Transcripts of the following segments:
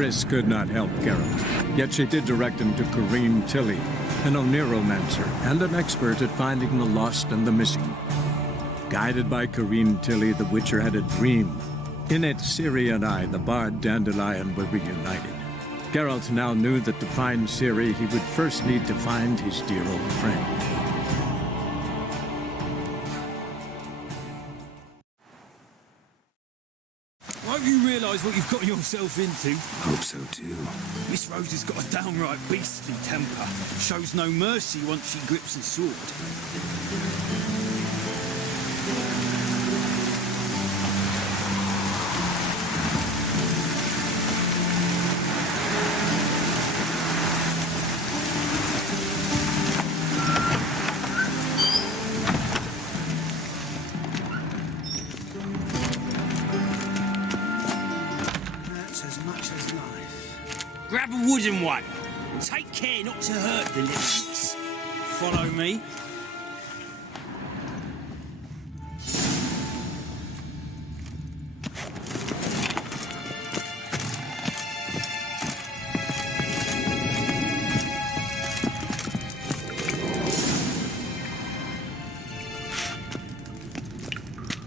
Triss could not help Geralt, yet she did direct him to Corrine Tilly, an Oniromancer and an expert at finding the lost and the missing. Guided by Corrine Tilly, the Witcher had a dream. In it, Ciri and I, the bard Dandelion, were reunited. Geralt now knew that to find Ciri, he would first need to find his dear old friend. I hope you realise what you've got yourself into. Hope so too. Miss Rose has got a downright beastly temper. Shows no mercy once she grips a sword. Grab a wooden one, and take care not to hurt the lips. Follow me.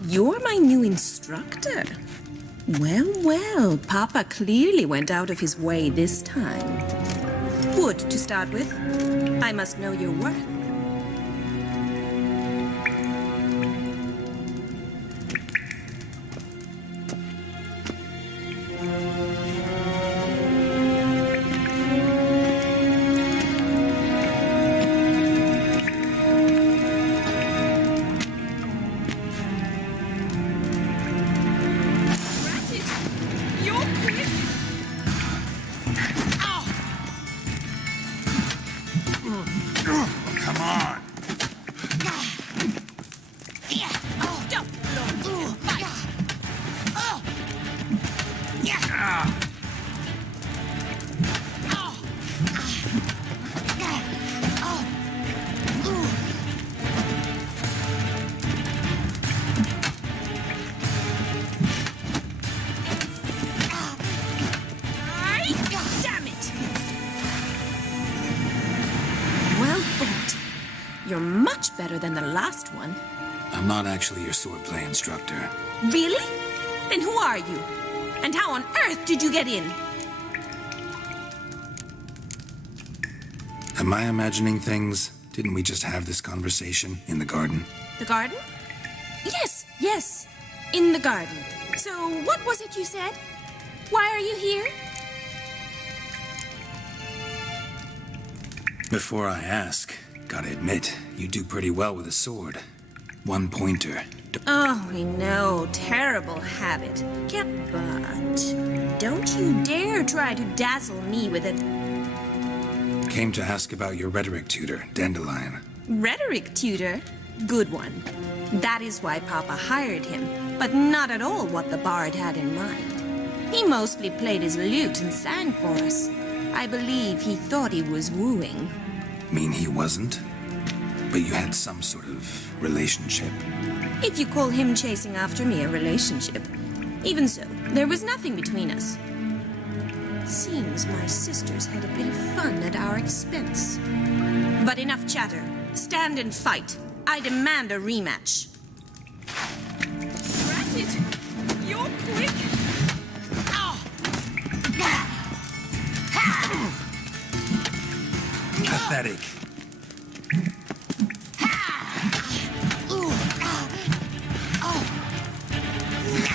You're my new instructor. Well, well, Papa clearly went out of his way this time. Wood, to start with. I must know your worth. Come on. You're much better than the last one. I'm not actually your swordplay instructor. Really? Then who are you? And how on earth did you get in? Am I imagining things? Didn't we just have this conversation in the garden? The garden? Yes, yes. In the garden. So, what was it you said? Why are you here? Before I ask, gotta admit, you do pretty well with a sword. One pointer. Oh, we know. Terrible habit. Yeah, but don't you dare try to dazzle me with it. Came to ask about your rhetoric tutor, Dandelion. Rhetoric tutor? Good one. That is why Papa hired him, but not at all what the bard had in mind. He mostly played his lute and sang for us. I believe he thought he was wooing. Mean he wasn't? But you had some sort of relationship. If you call him chasing after me a relationship. Even so, there was nothing between us. Seems my sisters had a bit of fun at our expense. But enough chatter. Stand and fight. I demand a rematch. Granted. You're quick. Pathetic.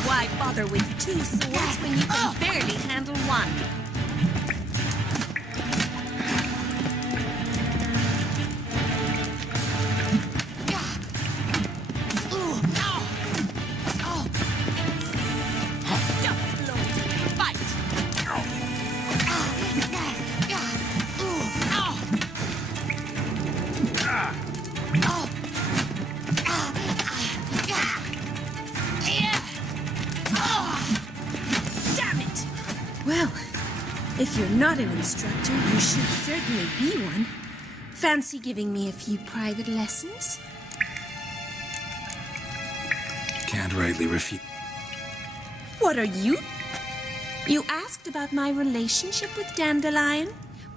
Why bother with two swords when you can barely handle one? Well, if you're not an instructor, you should certainly be one. Fancy giving me a few private lessons? Can't rightly refuse. What are you? You asked about my relationship with Dandelion?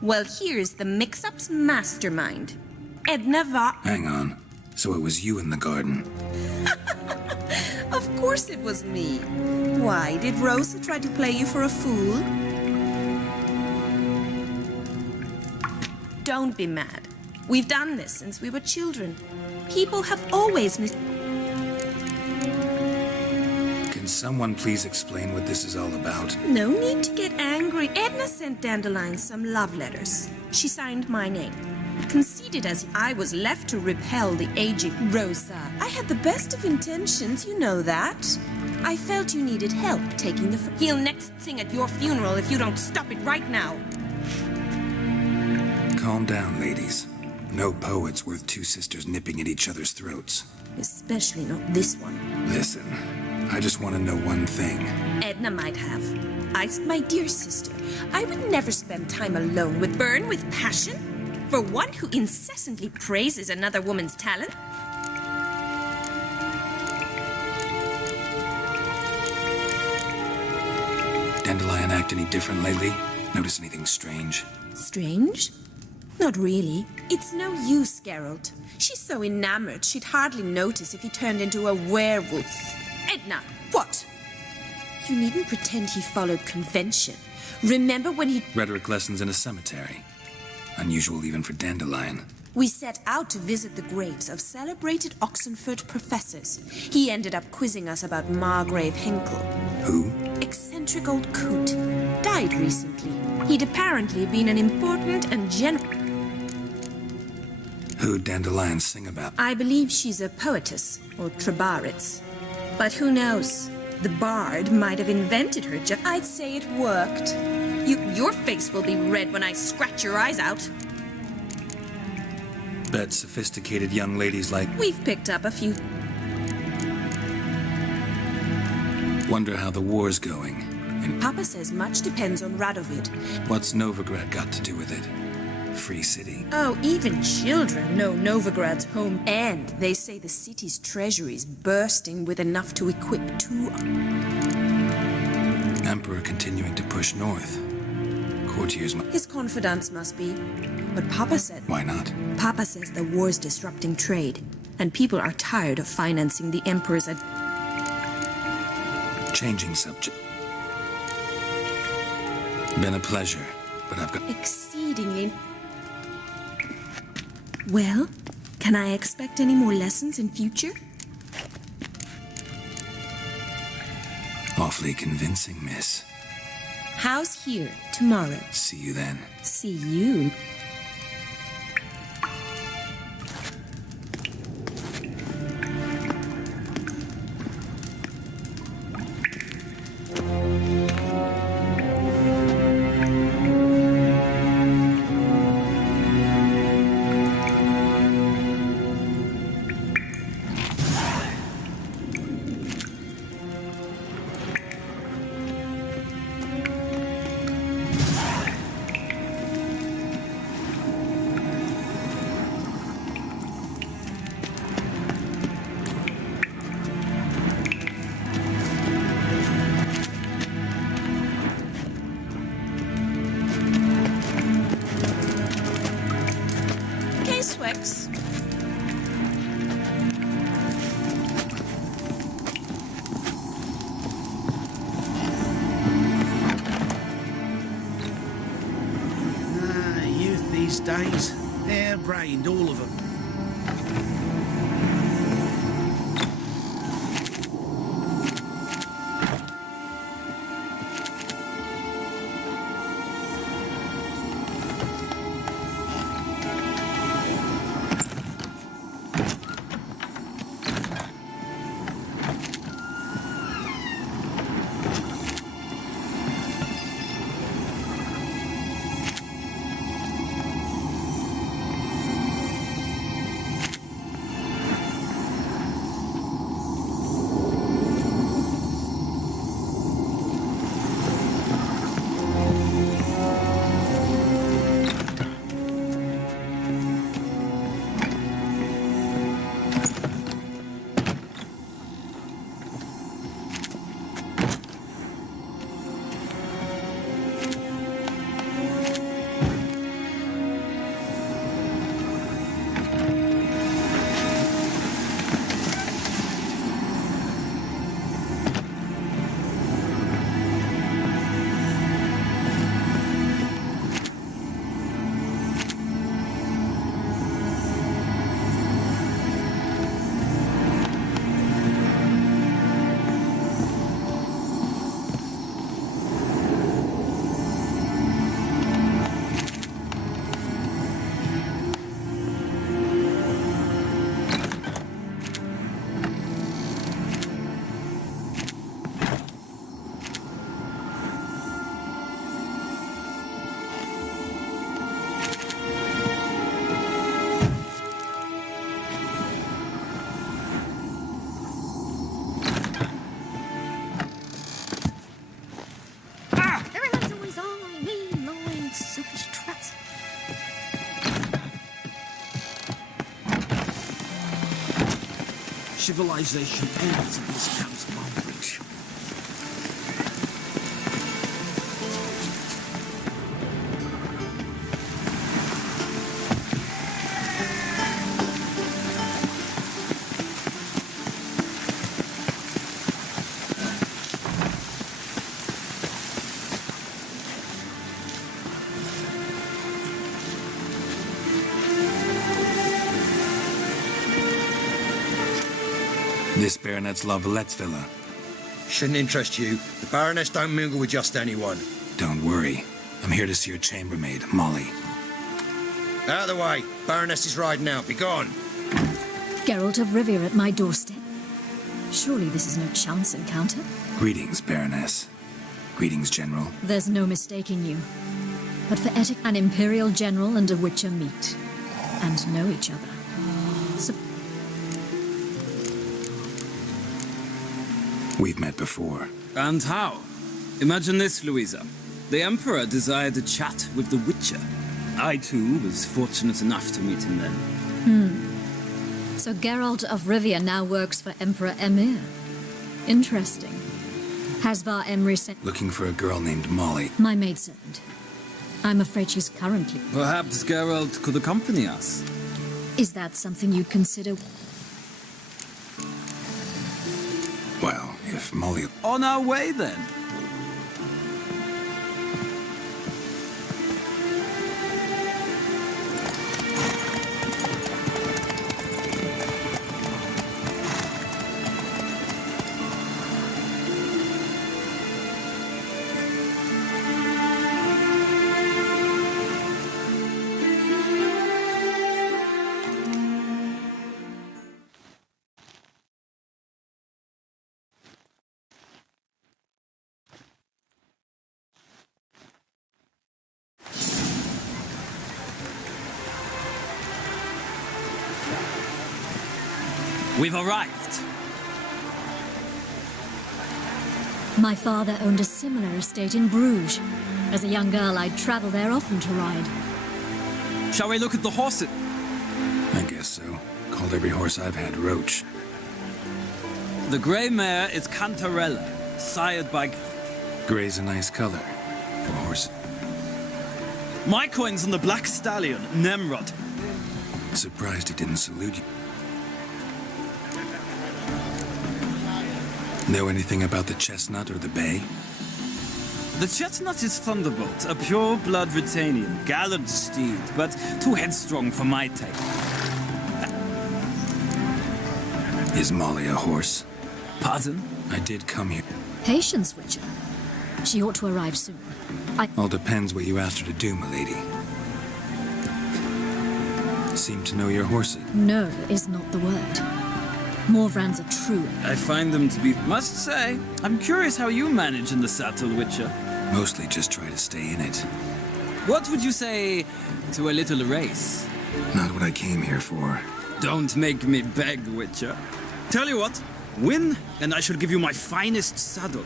Well, here's the mix-up's mastermind. Edna Va... Hang on. So it was you in the garden. Of course it was me. Why, did Rosa try to play you for a fool? Don't be mad. We've done this since we were children. People have always Can someone please explain what this is all about? No need to get angry. Edna sent Dandelion some love letters. She signed my name. Conceited as I was left to repel the aging Rosa. I had the best of intentions, you know that. I felt you needed help taking the... He'll next sing at your funeral if you don't stop it right now. Calm down, ladies. No poet's worth two sisters nipping at each other's throats. Especially not this one. Listen, I just want to know one thing. Edna might have. My dear sister, I would never spend time alone with burn with passion. For one who incessantly praises another woman's talent. Dandelion act any different lately? Notice anything strange? Strange? Not really. It's no use, Geralt. She's so enamored she'd hardly notice if he turned into a werewolf. Edna, what? You needn't pretend he followed convention. Remember when he... Rhetoric lessons in a cemetery. Unusual even for Dandelion. We set out to visit the graves of celebrated Oxenford professors. He ended up quizzing us about Margrave Henkel. Who? Eccentric old coot. Died recently. He'd apparently been an important and Who'd Dandelion sing about? I believe she's a poetess, or Trebaritz. But who knows? The bard might have invented her I'd say it worked. Your face will be red when I scratch your eyes out. Bet sophisticated young ladies like... We've picked up a few. Wonder how the war's going. And Papa says much depends on Radovid. what's Novigrad got to do with it? Free city. Oh, even children know Novigrad's home, and they say the city's treasury's bursting with enough to equip 2... Emperor continuing to push north. Courtiers His confidants must be. But Papa said... Why not? Papa says the war's disrupting trade, and people are tired of financing the Emperor's... Changing subject. Been a pleasure, but I've got... Exceedingly... Well, can I expect any more lessons in future? Awfully convincing, miss. How's here tomorrow? See you then. See you. Swix. Youth these days, hair-brained, all of them. Civilization ends at this camp's boundary. This Baronet's La Vallette's villa. Shouldn't interest you. The Baroness don't mingle with just anyone. Don't worry. I'm here to see your chambermaid, Molly. Out of the way. Baroness is riding out. Be gone. Geralt of Rivia at my doorstep. Surely this is no chance encounter. Greetings, Baroness. Greetings, General. There's no mistaking you. But for etiquette, an Imperial General and a Witcher meet. And know each other. So We've met before. And how? Imagine this, Louisa. The Emperor desired a chat with the Witcher. I, too, was fortunate enough to meet him then. So Geralt of Rivia now works for Emperor Emir. Interesting. Has Var Emry sent Looking for a girl named Molly. my maidservant? I'm afraid she's currently... Perhaps Geralt could accompany us. Is that something you'd consider? Well, if Molly... On our way, then. We've arrived. My father owned a similar estate in Bruges. As a young girl, I'd travel there often to ride. Shall we look at the horses? I guess so. Called every horse I've had Roach. The grey mare is Cantarella, sired by... Gray's a nice color. For horse. My coin's on the black stallion, Nemrod. Surprised he didn't salute you. Know anything about the chestnut or the bay? The chestnut is Thunderbolt, a pure-blood Britannian, gallant steed, but too headstrong for my taste. Is Molly a horse? Pardon? I did come here. Patience, Witcher. She ought to arrive soon. All depends what you asked her to do, milady. Seem to know your horses. No is not the word. Morvrans are true. I find them to be... Must say, I'm curious how you manage in the saddle, Witcher. Mostly just try to stay in it. What would you say to a little race? Not what I came here for. Don't make me beg, Witcher. Tell you what, win, and I shall give you my finest saddle.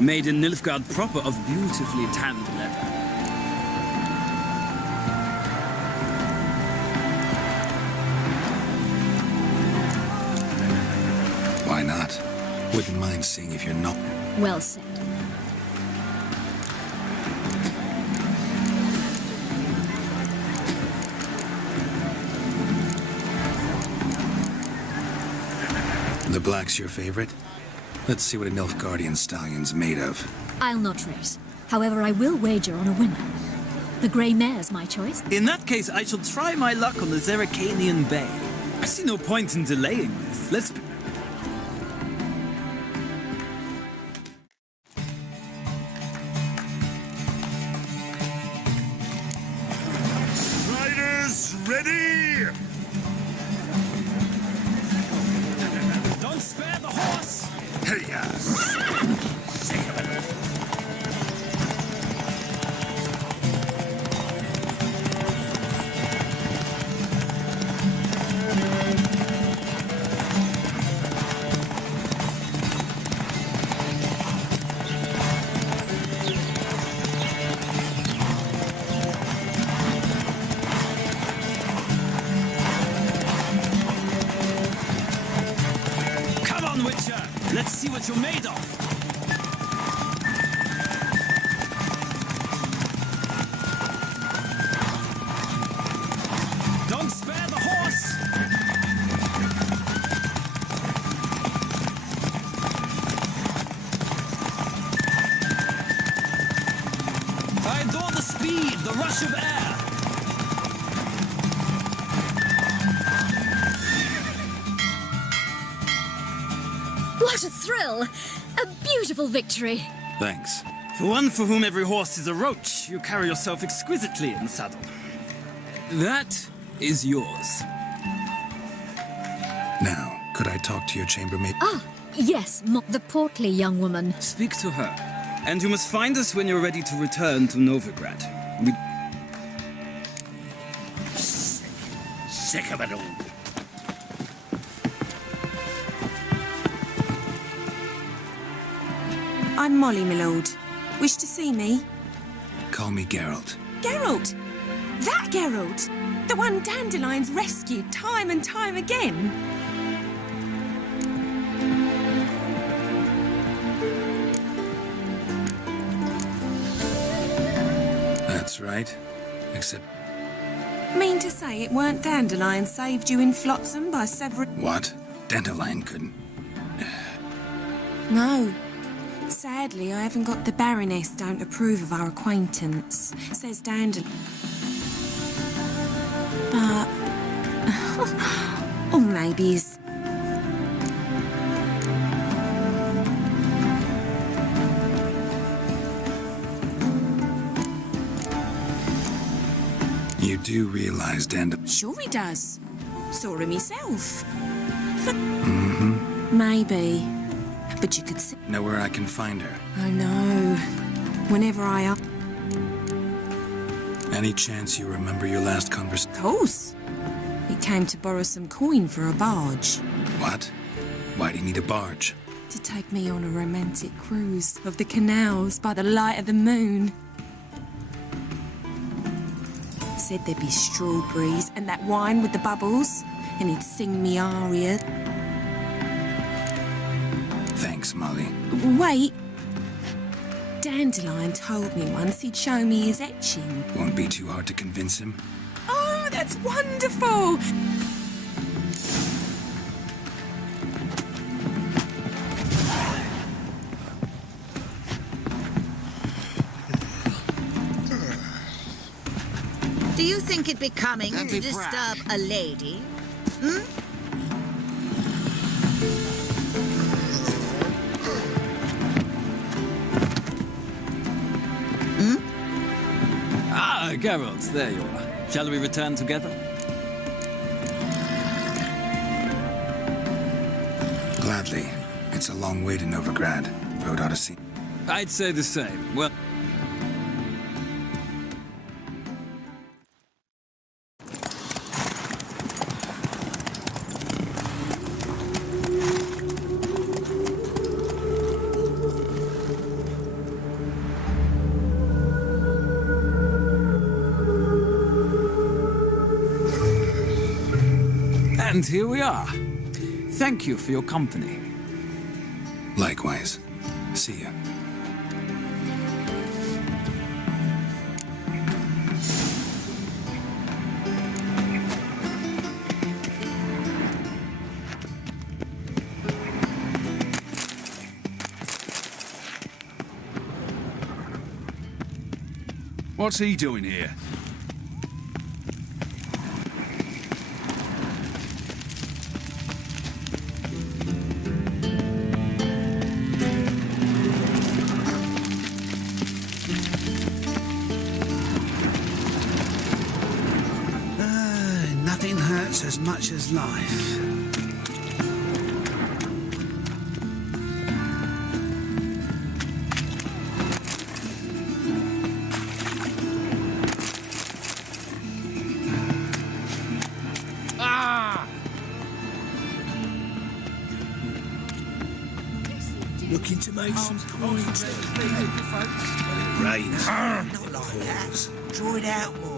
Made in Nilfgaard proper of beautifully tanned leather. Why not? Wouldn't mind seeing if you're not. Well said. The black's your favorite? Let's see what a Nilfgaardian stallion's made of. I'll not race. However, I will wager on a winner. The grey mare's my choice. In that case, I shall try my luck on the Zerrikanian Bay. I see no point in delaying this. Let's... Riders, ready! Don't spare the horse! Hey, yes. Let's see what you're made of. Don't spare the horse! I adore the speed, the rush of air. What a thrill! A beautiful victory. Thanks. For one for whom every horse is a roach, you carry yourself exquisitely in the saddle. That is yours. Now, could I talk to your chambermaid? Ah, yes, the portly young woman. Speak to her. And you must find us when you're ready to return to Novigrad. Sick of it all. I'm Molly, my lord. Wish to see me? Call me Geralt. Geralt! That Geralt! The one Dandelion's rescued time and time again. That's right. Except... Mean to say it weren't Dandelion saved you in Flotsam by several... What? Dandelion couldn't. No. Sadly, I haven't got the Baroness don't approve of our acquaintance. Says Dandelion. But... or maybe he's... You do realize Dandelion... Sure he does. Saw him himself. Maybe. But you could see... Know where I can find her? I know. Whenever I... Of Any chance you remember your last conversation? course. He came to borrow some coin for a barge. What? Why do you need a barge? To take me on a romantic cruise of the canals by the light of the moon. Said there'd be strawberries and that wine with the bubbles, and he'd sing me aria. Thanks, Molly. Wait. Dandelion told me once he'd show me his etching. Won't be too hard to convince him. Oh, that's wonderful! Do you think it becoming to disturb a lady? Ah, Geralt, there you are. Shall we return together? Gladly. It's a long way to Novigrad. Road Odyssey. I'd say the same. Well... And here we are. Thank you for your company. Likewise. See ya. What's he doing here? Nothing hurts as much as life. Looking to make some coins. It rains. Not like that. Draw it out more.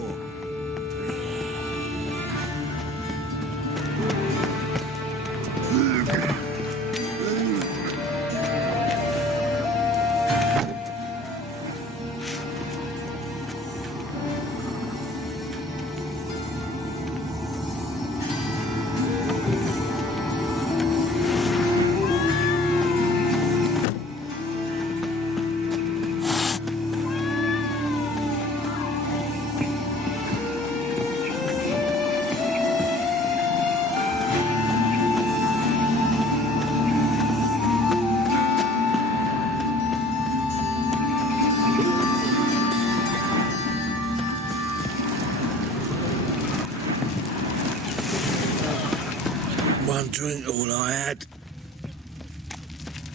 drink all I had.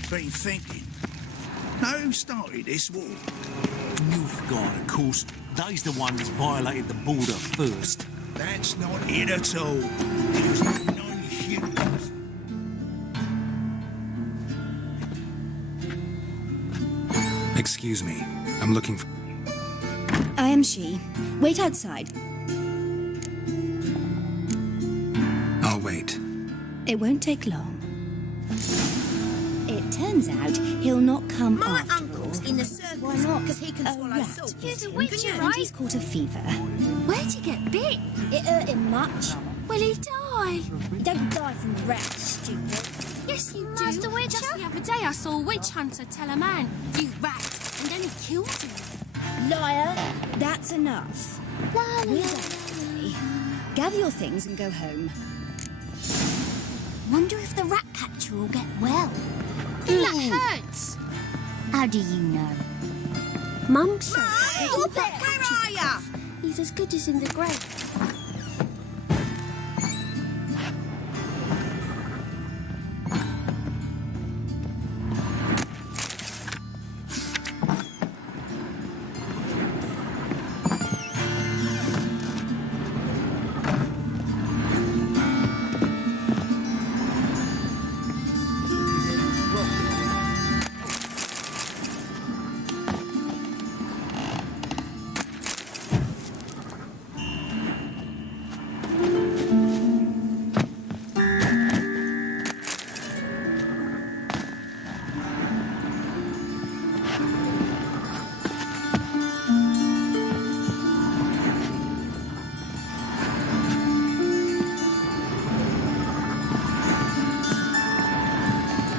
Been thinking. Know who started this war? Nilfgaard, of course. They's the ones violated the border first. That's not it at all. It was the non-humans. Excuse me. I'm looking for... I am she. Wait outside. I'll wait. It won't take long. It turns out he'll not come My after uncle's all. in the circus Why not? because he can A swallow rat salt. bit You're the him, witcher, and right? he's caught a fever. Where'd you get bit? It hurt him much. Will he die? You don't die from rats, stupid. Yes, you do. Master Witcher? Just the other day I saw a witch hunter tell a man, "You rat," and then he killed him. Liar, that's enough. La, la, We're la, done today. Gather your things and go home. Wonder if the rat catcher will get well. That hurts. How do you know? Mum says Stop it! Where are ya? he's as good as in the grave.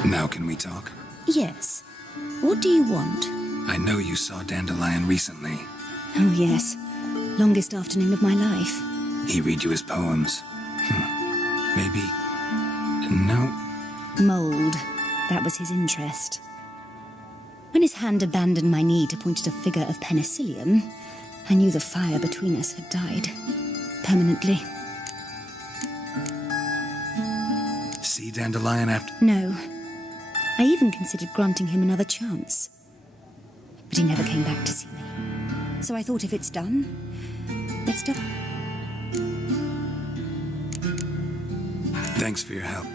Now can we talk? Yes. What do you want? I know you saw Dandelion recently. Oh, yes. Longest afternoon of my life. He read you his poems. Maybe... No. Mould. That was his interest. When his hand abandoned my knee to point at a figure of penicillium, I knew the fire between us had died. Permanently. See Dandelion after... No. I even considered granting him another chance. But he never came back to see me. So I thought if it's done, it's done. Thanks for your help.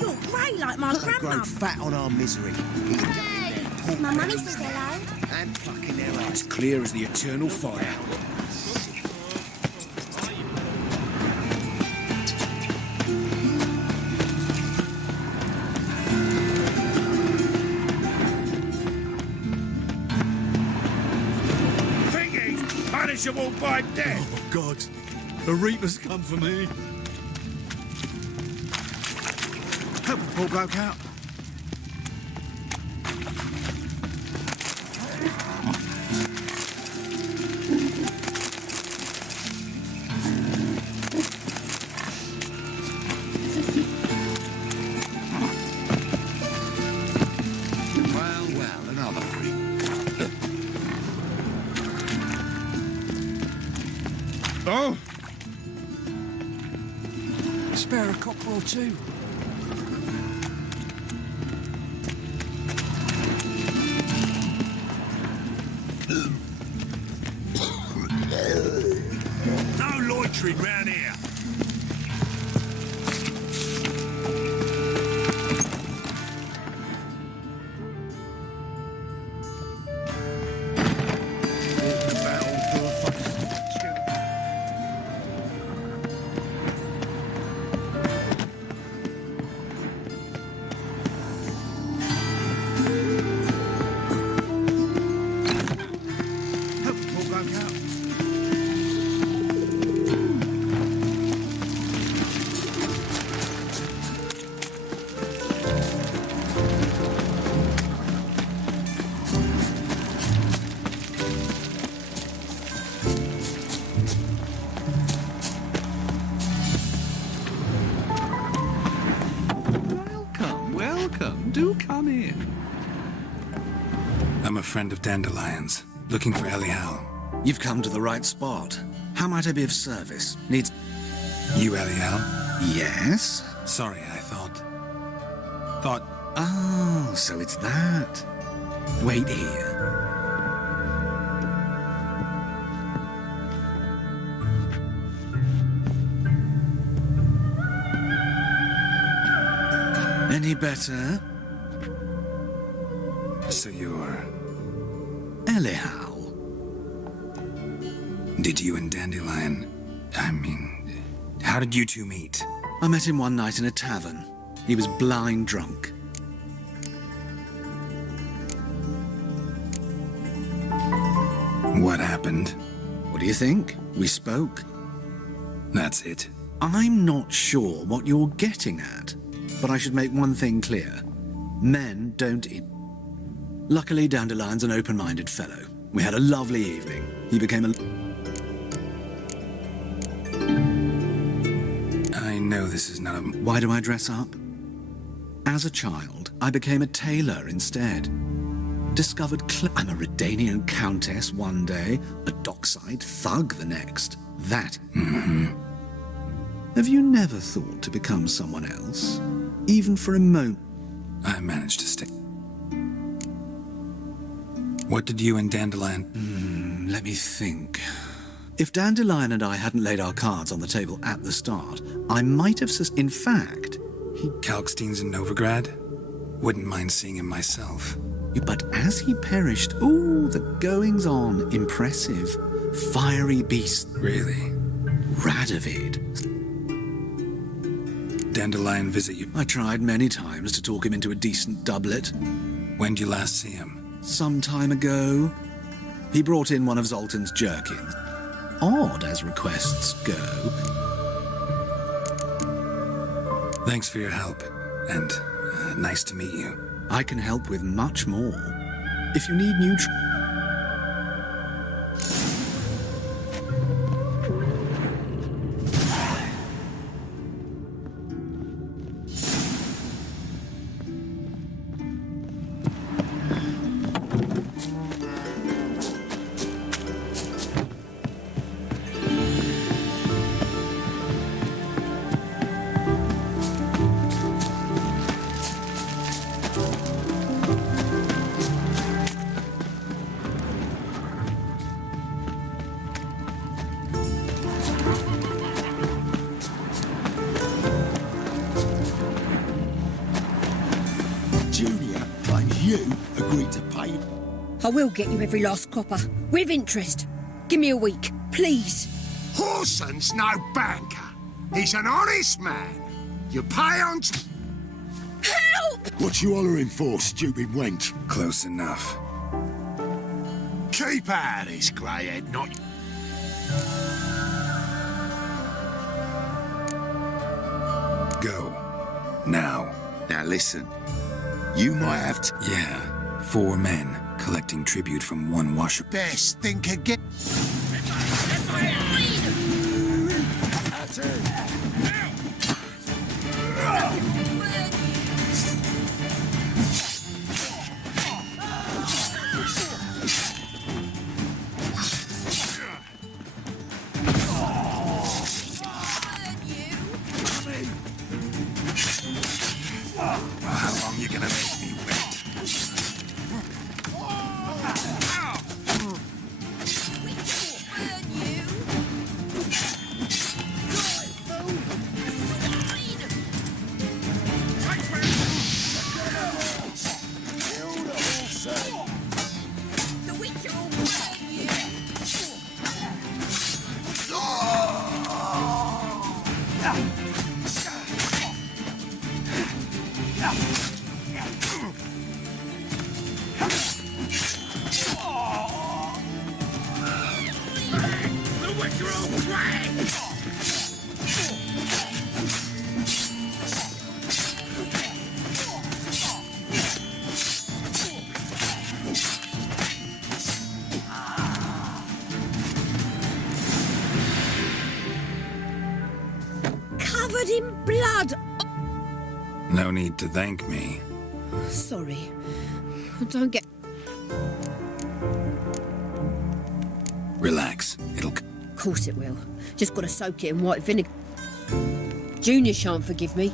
You're grey like my Grow grandma. fat on our misery. My mummy says hello. And fucking hell, it's clear as the eternal fire. Thingy, punishable by death. Oh, God. The Reaper's come for me. Help the poor bloke out. Well, another freak. Oh! Spare a copper or two. No loitering round here. I'm a friend of Dandelion's, looking for Elial. You've come to the right spot. How might I be of service? Needs... You Elial? Yes? Sorry, I thought... Oh, so it's that. Wait here. Any better? So you're... Elial. Did you and Dandelion... how did you two meet? I met him one night in a tavern. He was blind drunk. What happened? What do you think? We spoke. That's it. I'm not sure what you're getting at, but I should make one thing clear. Men don't eat. Luckily, Dandelion's an open-minded fellow. We had a lovely evening. He became a... I know this is none of... Why do I dress up? As a child, I became a tailor instead. Discovered I'm a Redanian countess one day, a dockside thug the next. That. Mm-hmm. Have you never thought to become someone else? Even for a moment? I managed to stay. What did you and Dandelion... Let me think. If Dandelion and I hadn't laid our cards on the table at the start, I might have... In fact... Kalkstein's in Novigrad? Wouldn't mind seeing him myself. But as he perished, ooh, the goings-on. Impressive. Fiery beast. Really? Radovid. Dandelion visit you? I tried many times to talk him into a decent doublet. When'd you last see him? Some time ago. He brought in one of Zoltan's jerkins. Odd as requests go. Thanks for your help, and nice to meet you. I can help with much more. If you need new... I will get you every last copper, with interest. Give me a week, please. Horson's no banker. He's an honest man. You pay on... Help! What you hollering for, stupid wench? Close enough. Keep out of this, greyhead, not... Go. Now. Now listen. You might have to... Yeah. 4 men collecting tribute from one washer. Best think again. How long you gonna make me wait? Covered in blood. No need to thank me. Sorry. Don't get... Relax. It'll... Of course it will. Just got to soak it in white vinegar. Junior shan't forgive me.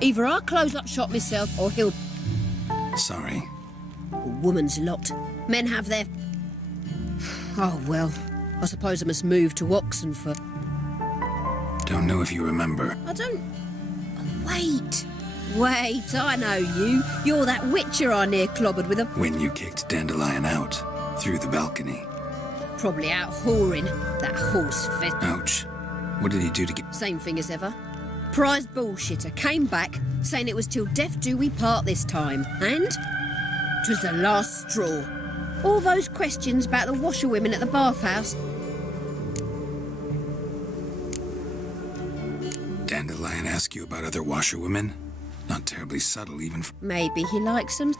Either I'll close up shop myself or he'll... Sorry. A woman's lot. Men have their... Oh, well. I suppose I must move to Oxenford. Don't know if you remember. I don't... Oh, wait. Wait, I know you. You're that witcher I near clobbered with a... When you kicked Dandelion out, through the balcony. Probably out whoring. That horse fed... Ouch. What did he do to get... Same thing as ever. Prize bullshitter came back, saying it was till death do we part this time. And... 'twas the last straw. All those questions about the washerwomen at the bathhouse. Dandelion ask you about other washerwomen? Not terribly subtle, even for... Maybe he likes them.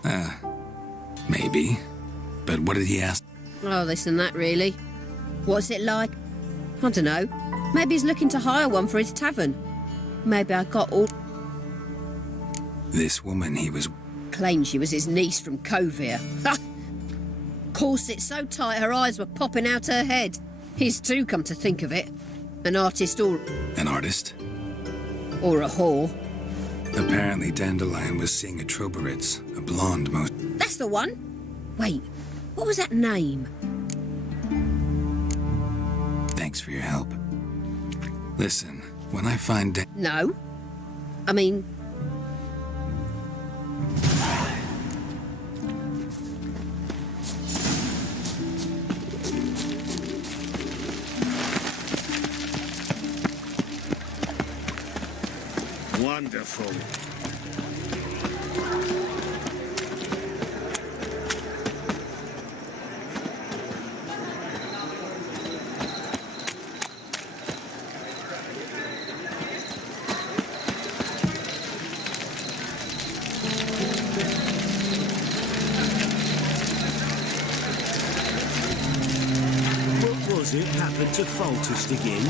Maybe. But what did he ask? Oh, this and that, really. What's it like? I don't know. Maybe he's looking to hire one for his tavern. Maybe I got all... This woman he was... Claimed she was his niece from Covere. Ha! Corset so tight her eyes were popping out her head. His too, come to think of it. An artist or... An artist? Or a whore. Apparently Dandelion was seeing a Troberitz, a blonde most... That's the one. Wait, what was that name? Thanks for your help. Listen, when I find... No. I mean... Wonderful. What was it happened to Foltest again?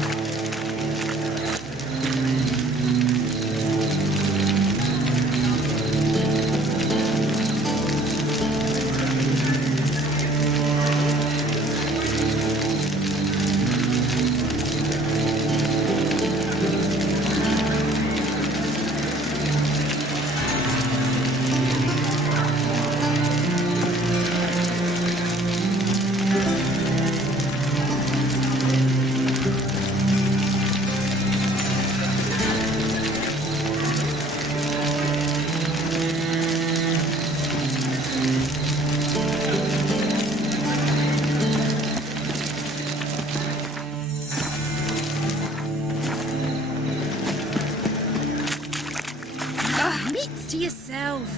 To yourself.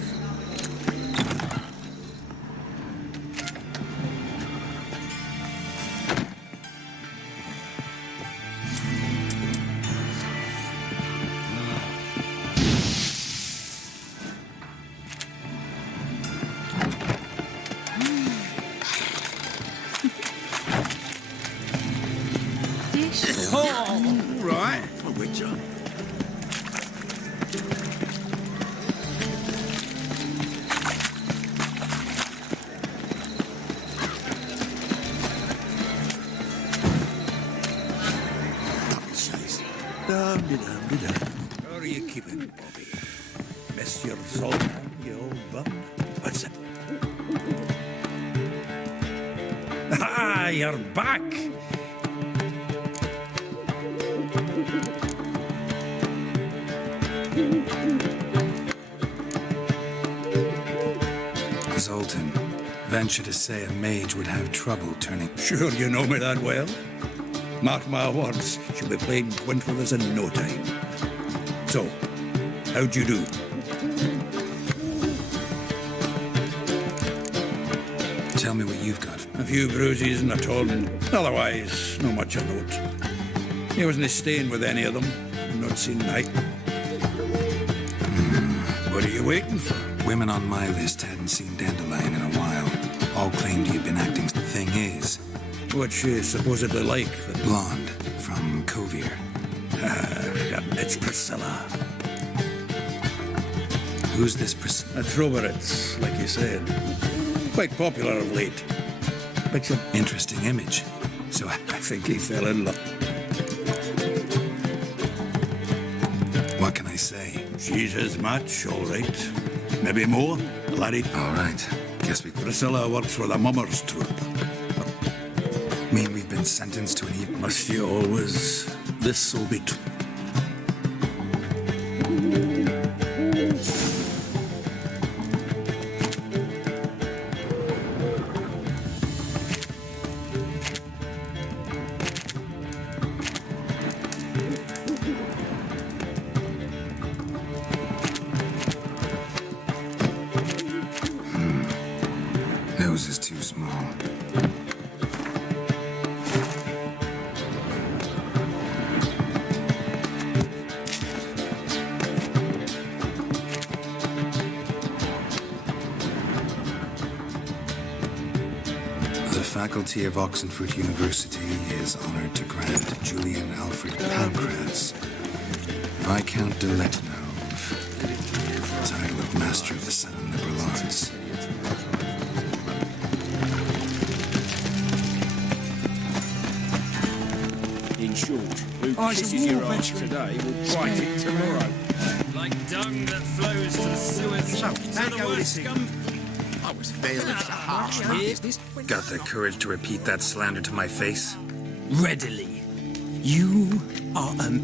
Oh, right. A witcher. How are you keeping, Bobby? Miss your salt, you old butt. What's it? Ah, you're back! Zoltan, venture to say a mage would have trouble turning... Sure you know me that well. Mark my words, she'll be playing quint with us in no time. So, how'd you do? Tell me what you've got. A few bruises and a torn. Otherwise, no much a note. He wasn't staying with any of them. Not seen night. What are you waiting for? Women on my list hadn't seen Dandelion in a while. All claimed he'd been acting. The thing is... What's she supposedly like? The blonde from Covere. It's Priscilla. Who's this Priscilla? A Troberitz, like you said. Quite popular of late. Picture... Interesting image. So I think he fell in love. What can I say? She's his match, all right. Maybe more, laddie. All right. Guess we... Priscilla works for the Mummers Troop. Mean we've been sentenced to an even... Must you always? This'll be... Nose is too small. The faculty of Oxenford University is honored to grant Julian Alfred Pancras, Viscount de Letonov, the title of Master of the Seven Liberal Arts. In short, who kisses your ass today will bite it tomorrow. Like dung that flows to the sewers. So the worst scum... I was fairly harsh business. Got the courage to repeat that slander to my face? Readily. You are a...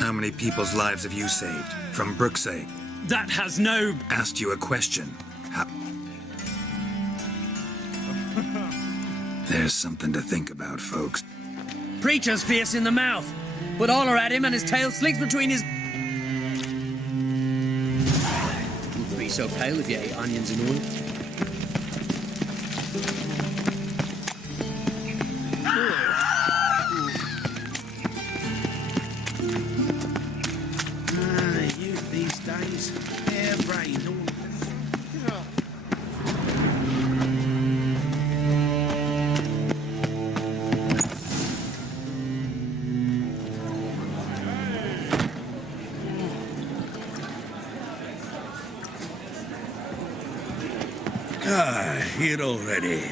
How many people's lives have you saved? From Brookside? That has no... Asked you a question. There's something to think about, folks. Preacher's fierce in the mouth, but holler at him and his tail slinks between his... Wouldn't be so pale if you ate onions and oil. Youth these days, hair-brained. Here already.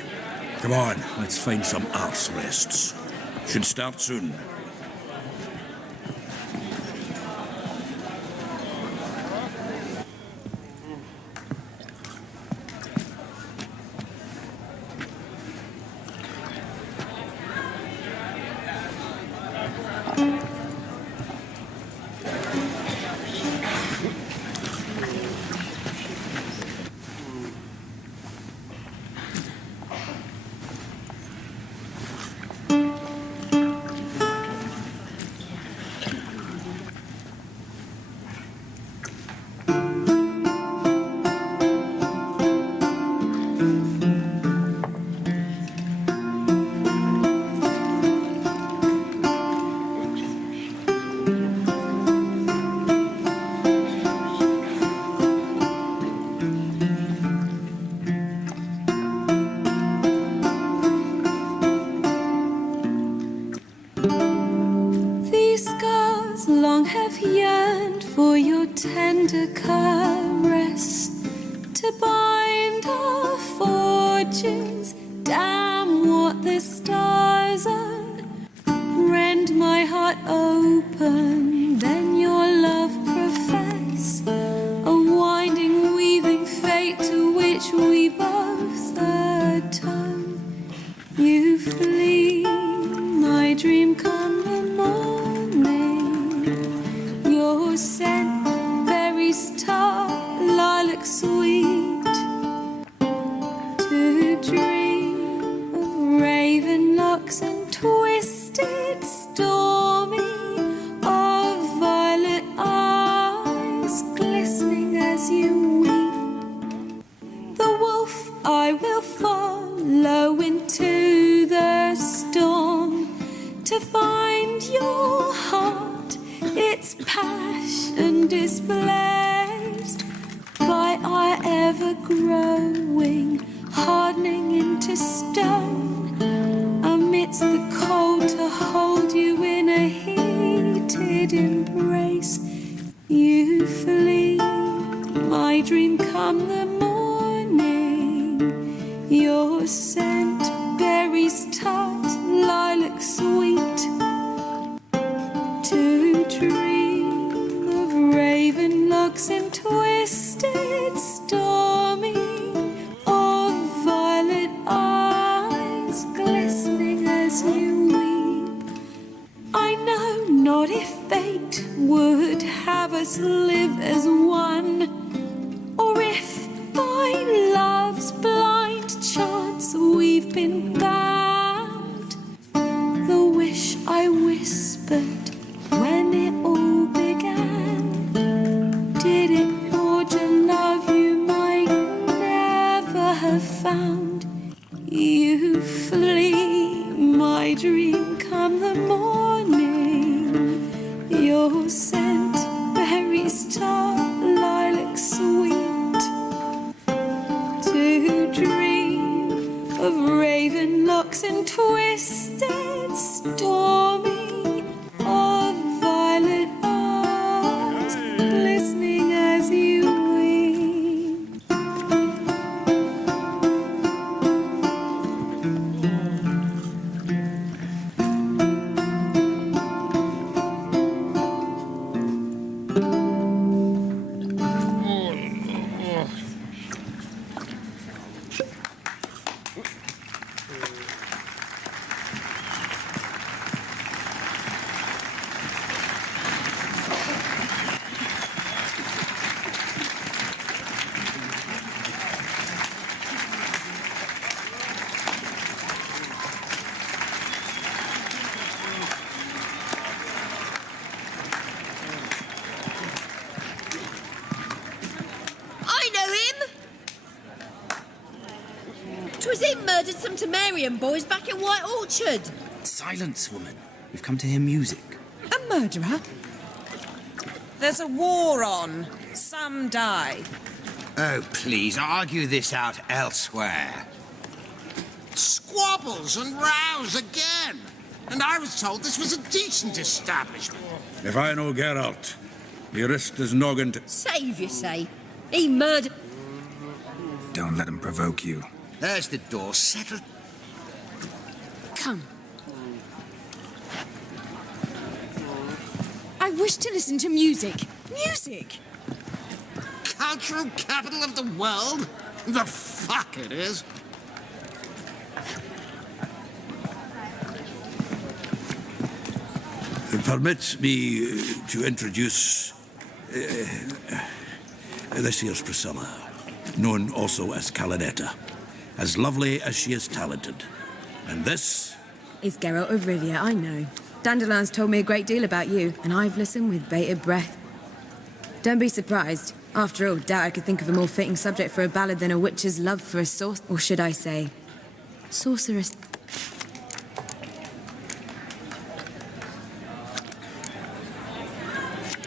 Come on, let's find some arse rests. Should start soon. tender caress to bind our fortunes. Damn what the stars are. Rend my heart open, then your love profess. A winding, weaving fate to which we both atone. You flee, my dream come the morning. Your scent, berries tart, lilac sweet. To dream of raven locks and twisted stormy, of violet eyes glistening as you weep. The wolf I will follow into the storm to find your heart, its passion displaced by our ever-growing, hardening into stone, amidst the cold to hold you in a heated embrace. You flee, my dream come the morning. Your scent, berries tart, lilac sweet. To dream of raven locks and twisted stormy, of violet eyes glistening as you weep. I know not if fate would have us live as one, or if by love's blind chance we've been bound. The wish I whispered when it all began, did it forge a love you might never have found? You flee my dream come the morning, your scent berries tart, lilac sweet. To dream of raven locks and twisted stormy, of violet eyes glistening as you weep. I know him! 'Twas him murdered some Temerian boys back at White Orchard. Silence, woman. We've come to hear music. A murderer? There's a war on. Some die. Oh, please, argue this out elsewhere. Squabbles and rows again. And I was told this was a decent establishment. If I know Geralt, he risked his noggin to... Save you say. He murdered... Don't let him provoke you. There's the door. Settle. Come. I wish to listen to music. Music! Cultural capital of the world? The fuck it is. Permit me to introduce... this here's Priscilla, known also as Calinetta. As lovely as she is talented. And this... is Geralt of Rivia, I know. Dandelion's told me a great deal about you, and I've listened with bated breath. Don't be surprised. After all, doubt I could think of a more fitting subject for a ballad than a witch's love for a or should I say, sorceress.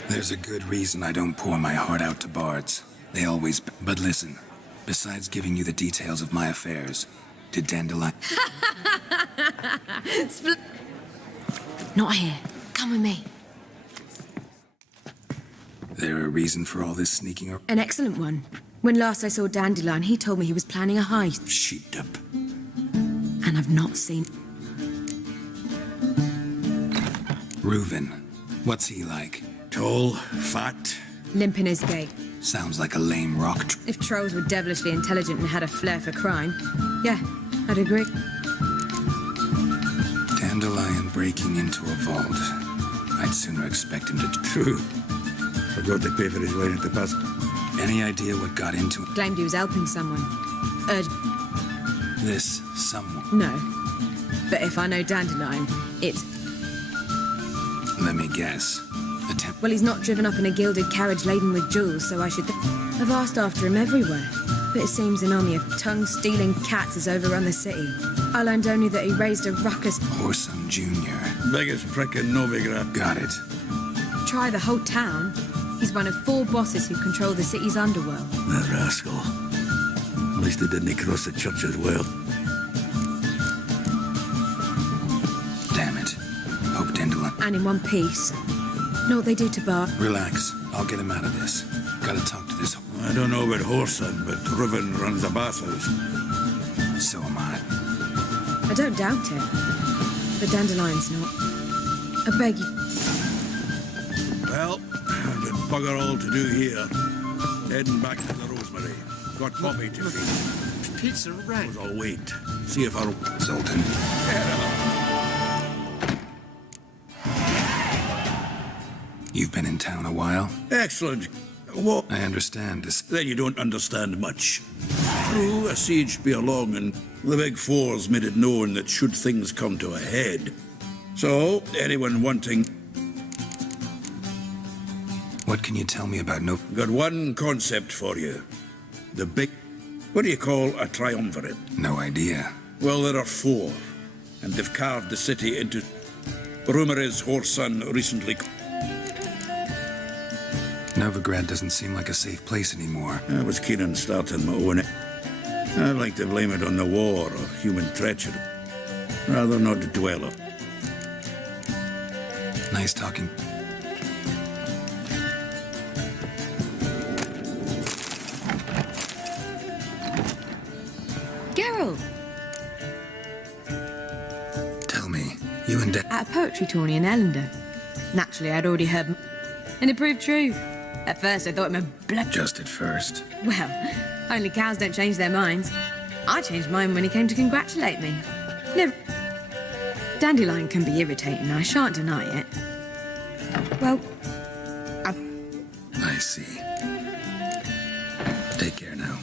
There's a good reason I don't pour my heart out to bards. They always... But listen, besides giving you the details of my affairs, did Dandelion... Not here. Come with me. There a reason for all this sneaking or... An excellent one. When last I saw Dandelion, he told me he was planning a heist. Sheet up. And I've not seen... Reuven. What's he like? Tall, fat... limp in his gait. Sounds like a lame rock... If trolls were devilishly intelligent and had a flair for crime, yeah, I'd agree. Dandelion breaking into a vault. I'd sooner expect him to... True. Forgot to pay for his wine at the past. Any idea what got into it? Claimed he was helping someone. This someone? No. But if I know Dandelion, it's... Let me guess. Well, he's not driven up in a gilded carriage laden with jewels, so I should... I've asked after him everywhere. But it seems an army of tongue-stealing cats has overrun the city. I learned only that he raised a ruckus... Orson Jr. Biggest prick in Novigrad. Got it. Try the whole town. He's one of 4 bosses who control the city's underworld. That rascal. At least they didn't cross the church as well. Damn it. Hope Dandelion... And in one piece. Know what they do to Bart? Relax. I'll get him out of this. Gotta talk to this... I don't know about Whoreson, but Reuven runs a bathhouse. So am I. I don't doubt it. But Dandelion's not. I beg you. Well, I've got bugger all to do here. Heading back to the Rosemary. Got Poppy to feed. Pizza rank. I'll wait. See if I'll... Zoltan. You've been in town a while? Excellent. What? I understand this. Then you don't understand much. True, a siege be along, and the Big Four's made it known that should things come to a head. So, anyone wanting... What can you tell me about no... Got one concept for you. The big... What do you call a triumvirate? No idea. Well, there are 4, and they've carved the city into... Rumor is Horson recently... Novigrad doesn't seem like a safe place anymore. I was keen on starting my own... I'd like to blame it on the war or human treachery. Rather not dwell on. Nice talking. Geralt! Tell me, you and At a poetry tourney in Ellender. Naturally, I'd already heard... And it proved true. At first, I thought it meant blood... Just at first. Well, only cows don't change their minds. I changed mine when he came to congratulate me. Never... Dandelion can be irritating, I shan't deny it. Well, I see. Take care now.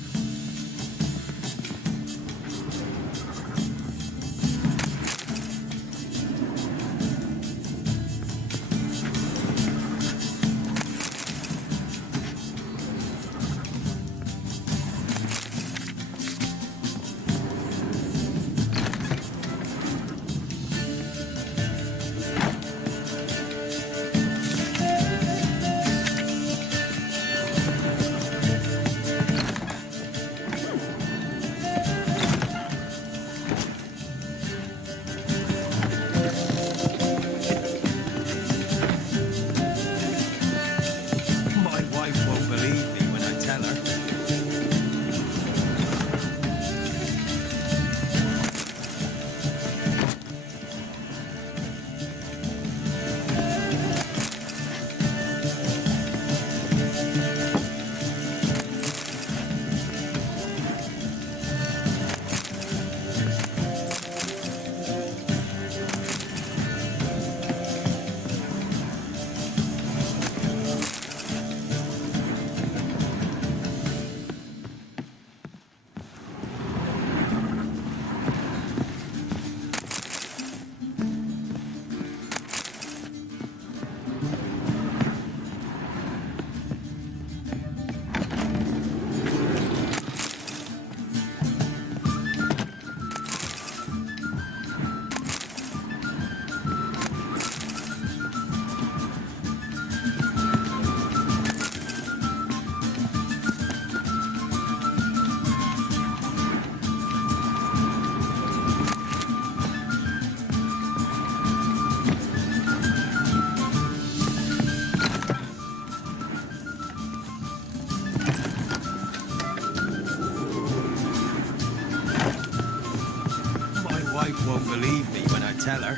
Tell her.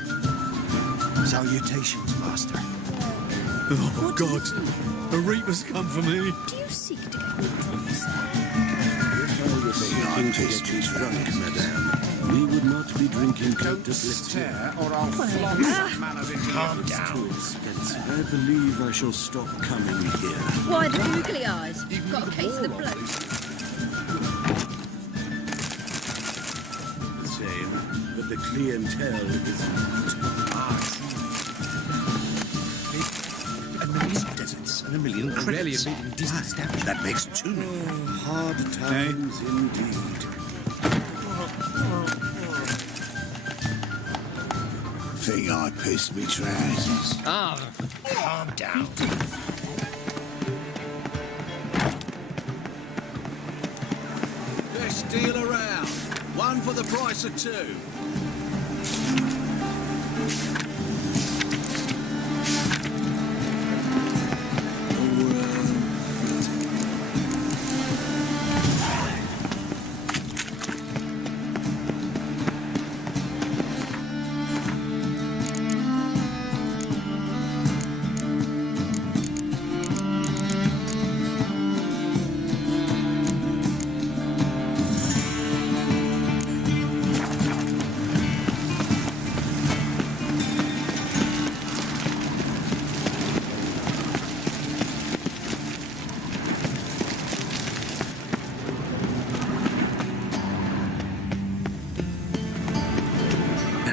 Salutations, Master. Oh, God. A reaper's come for me. Do you seek to get water, sir? Thinking to get you drunk, madame. We would not be drinking Don't stare, or I'll flog some manners into Calm you. down. Too expensive. I believe I shall stop coming here. Why the googly eyes? Got a case of the bloke. Same, but the clientele is not. A million deserts and a million credits. Really a decent establishment. That makes 2 million. Hard times indeed. Think I pissed me trousers. Ah, calm down. Best deal around. 1 for the price of 2.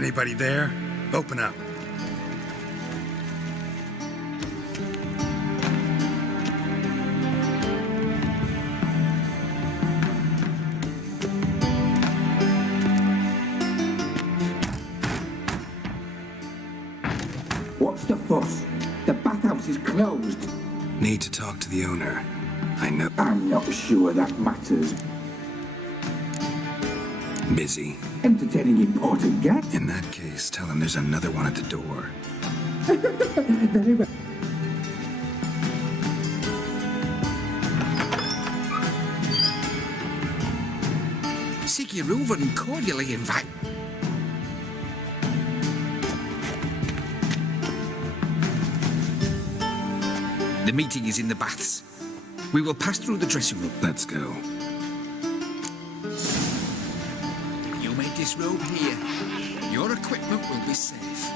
Anybody there? Open up. What's the fuss? The bathhouse is closed. Need to talk to the owner. I know. I'm not sure that matters. Busy. Entertaining important guests. In that case, tell him there's another one at the door. Very well. Siggy Reuven cordially invite. The meeting is in the baths. We will pass through the dressing room. Let's go. You may disrobe here. Your equipment will be safe.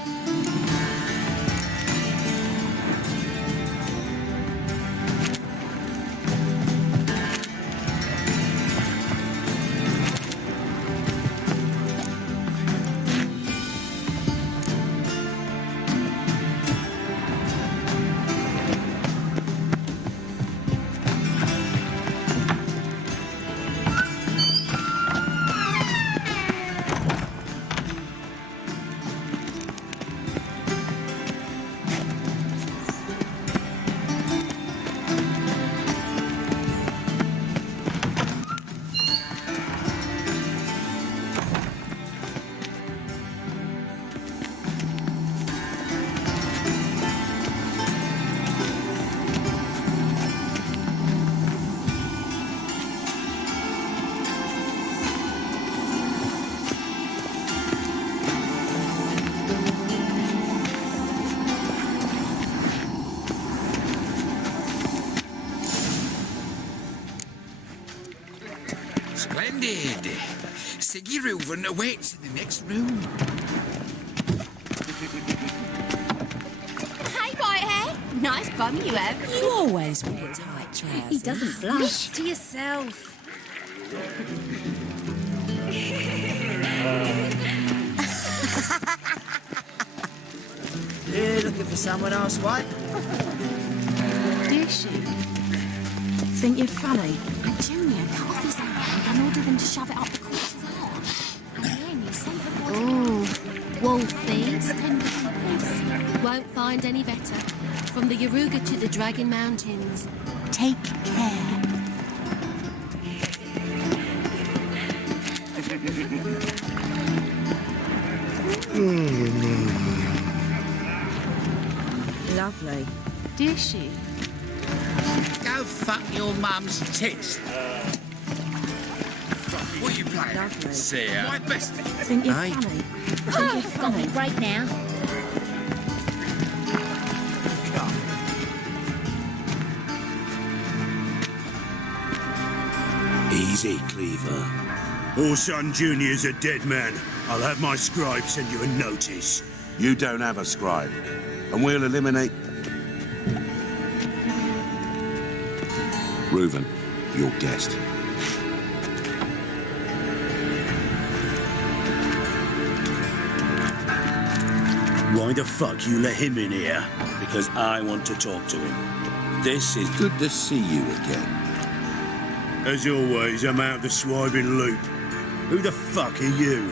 Splendid. Siggy Reuven awaits in the next room. Hey, Whitehair. Nice bum you have. You always wear tight trousers. He doesn't blush. List to yourself. You looking for someone else, White? Is she? Think you're funny? And Junior cut off his hand and ordered him to shove it up the corpse's arse. And then he sent the body. Ooh, wolf thieves, tender puppies. Won't find any better. From the Yaruga to the Dragon Mountains. Take care. Lovely. Did she? Go fuck your mum's tits. What are you playing? Lovely. See ya. My best. Think you're Aye. funny? Think Oh, you're got me funny? break now. Easy, Cleaver. Orson Jr.'s a dead man. I'll have my scribe send you a notice. You don't have a scribe, and we'll eliminate... Reuven, your guest. Why the fuck you let him in here? Because I want to talk to him. This is... Good to see you again. As always, I'm out of the swibing loop. Who the fuck are you?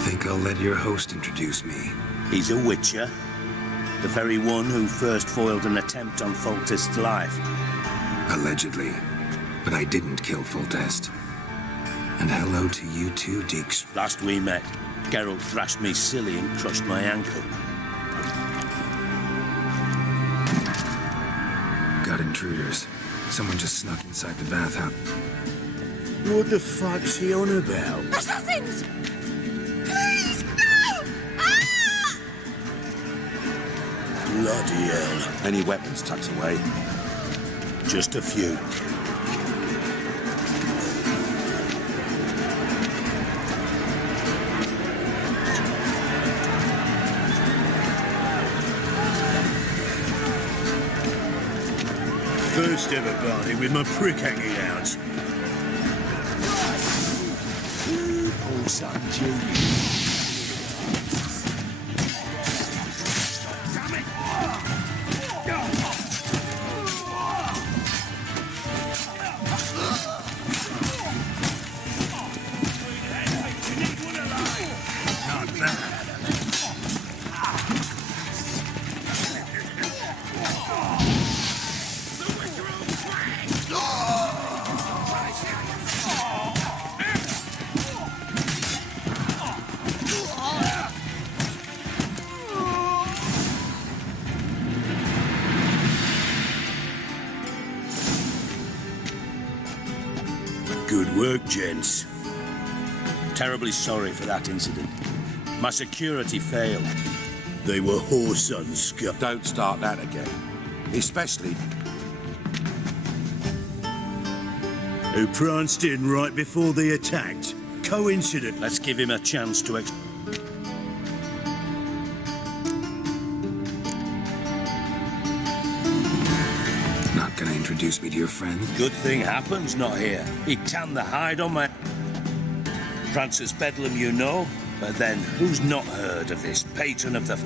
Think I'll let your host introduce me. He's a witcher. The very one who first foiled an attempt on Foltest's life. Allegedly. But I didn't kill Foltest. And hello to you too, Deeks. Last we met, Geralt thrashed me silly and crushed my ankle. Got intruders. Someone just snuck inside the bathhouse. What the fuck's he on about? Assassins! Please, no! Ah! Bloody hell. Any weapons tucked away? Just a few. First ever party with my prick hanging out. Oh, son, Julie. Good work, gents. Terribly sorry for that incident. My security failed. They were whoreson scum. Don't start that again. Especially Who pranced in right before they attacked. Coincident. Let's give him a chance to not gonna introduce me to your friend? Good thing Happen's not here. He tanned the hide on my... Francis Bedlam, you know, but then who's not heard of this patron of the...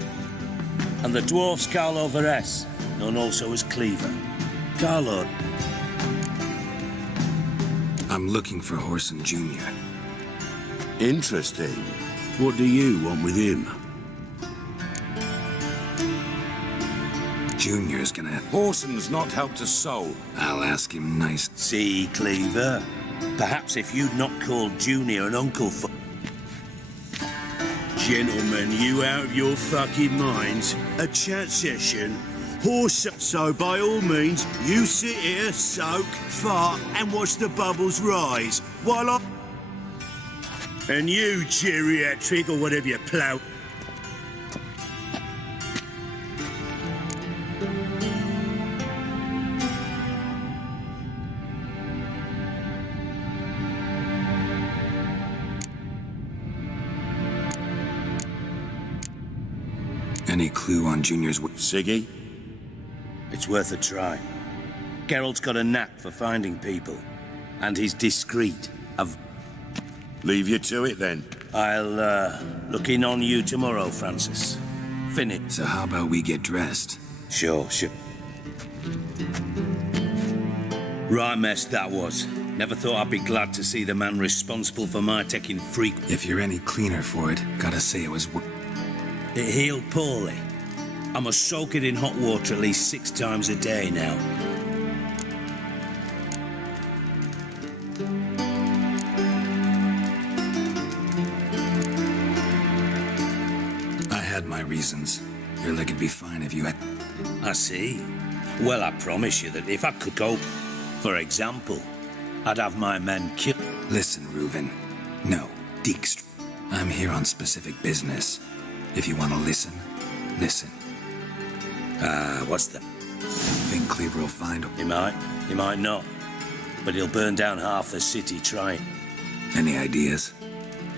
And the dwarf's Carlo Veres, known also as Cleaver. Carlo. I'm looking for Horson Jr. Interesting. What do you want with him? Junior's gonna... Horson's not helped a soul. I'll ask him nice. See, Cleaver? Perhaps if you'd not called Junior an uncle for... Gentlemen, you out of your fucking minds? A chat session? Horse... So by all means, you sit here, soak, fart, and watch the bubbles rise, while I... And you, geriatric, or whatever you plow... Any clue on Junior's... Siggy? It's worth a try. Geralt's got a knack for finding people. And he's discreet. Leave you to it, then. I'll, look in on you tomorrow, Francis. Finish. So how about we get dressed? Sure. Right mess that was. Never thought I'd be glad to see the man responsible for my taking freak... If you're any cleaner for it, gotta say it was... It healed poorly. I must soak it in hot water at least 6 times a day now. I had my reasons. Your leg would be fine if you had... I see. Well, I promise you that if I could go... For example, I'd have my men killed... Listen, Reuven. No, Dijkstra. I'm here on specific business. If you want to listen, listen. What's that? Think Cleaver will find him? He might not. But he'll burn down half the city trying. Any ideas?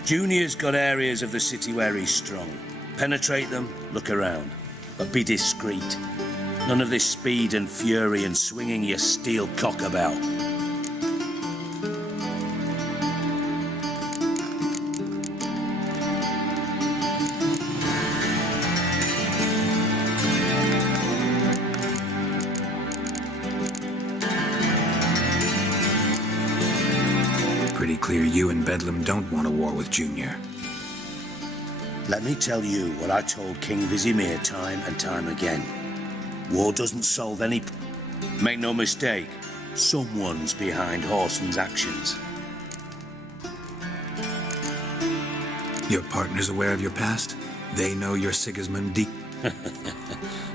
Junior's got areas of the city where he's strong. Penetrate them, look around. But be discreet. None of this speed and fury and swinging your steel cock about. Pretty clear you and Bedlam don't want a war with Junior. Let me tell you what I told King Vizimir time and time again. War doesn't solve any... Make no mistake, someone's behind Horson's actions. Your partner's aware of your past? They know you're Sigismund D...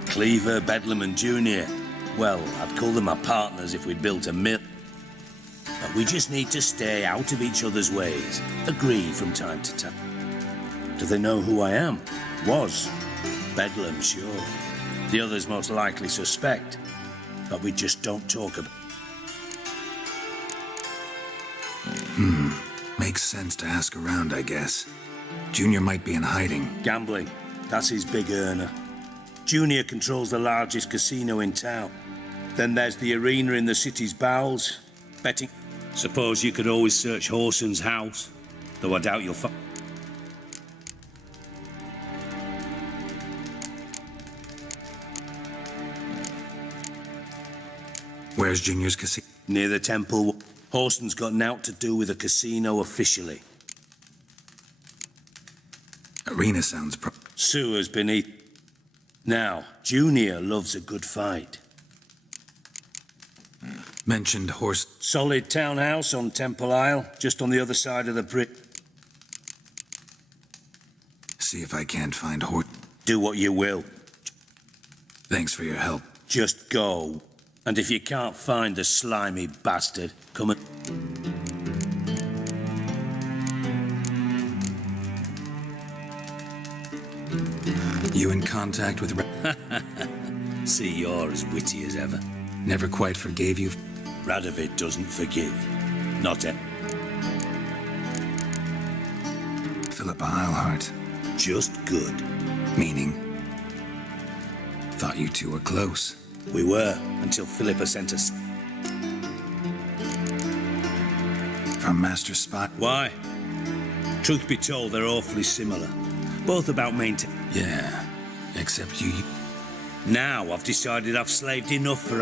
Cleaver, Bedlam and Junior. Well, I'd call them my partners if we'd built a mill. But we just need to stay out of each other's ways. Agree from time to time. Do they know who I am? Was. Bedlam, sure. The others most likely suspect. But we just don't talk about... Makes sense to ask around, I guess. Junior might be in hiding. Gambling. That's his big earner. Junior controls the largest casino in town. Then there's the arena in the city's bowels. Betting. Suppose you could always search Horson's house, though I doubt you'll find. Where's Junior's casino? Near the temple. Horson's got naught to do with a casino officially. Arena sounds Sewers beneath. Now, Junior loves a good fight. Mentioned horse. Solid townhouse on Temple Isle, just on the other side of the bridge. See if I can't find horse. Do what you will. Thanks for your help. Just go. And if you can't find the slimy bastard, come and... You in contact with... See, you're as witty as ever. Never quite forgave you. Radovid doesn't forgive. Not it. Philippa Eilhart. Just good. Meaning? Thought you two were close. We were, until Philippa sent us. From Master Spot? Why? Truth be told, they're awfully similar. Both about maintaining. Yeah, except you... Now I've decided I've slaved enough for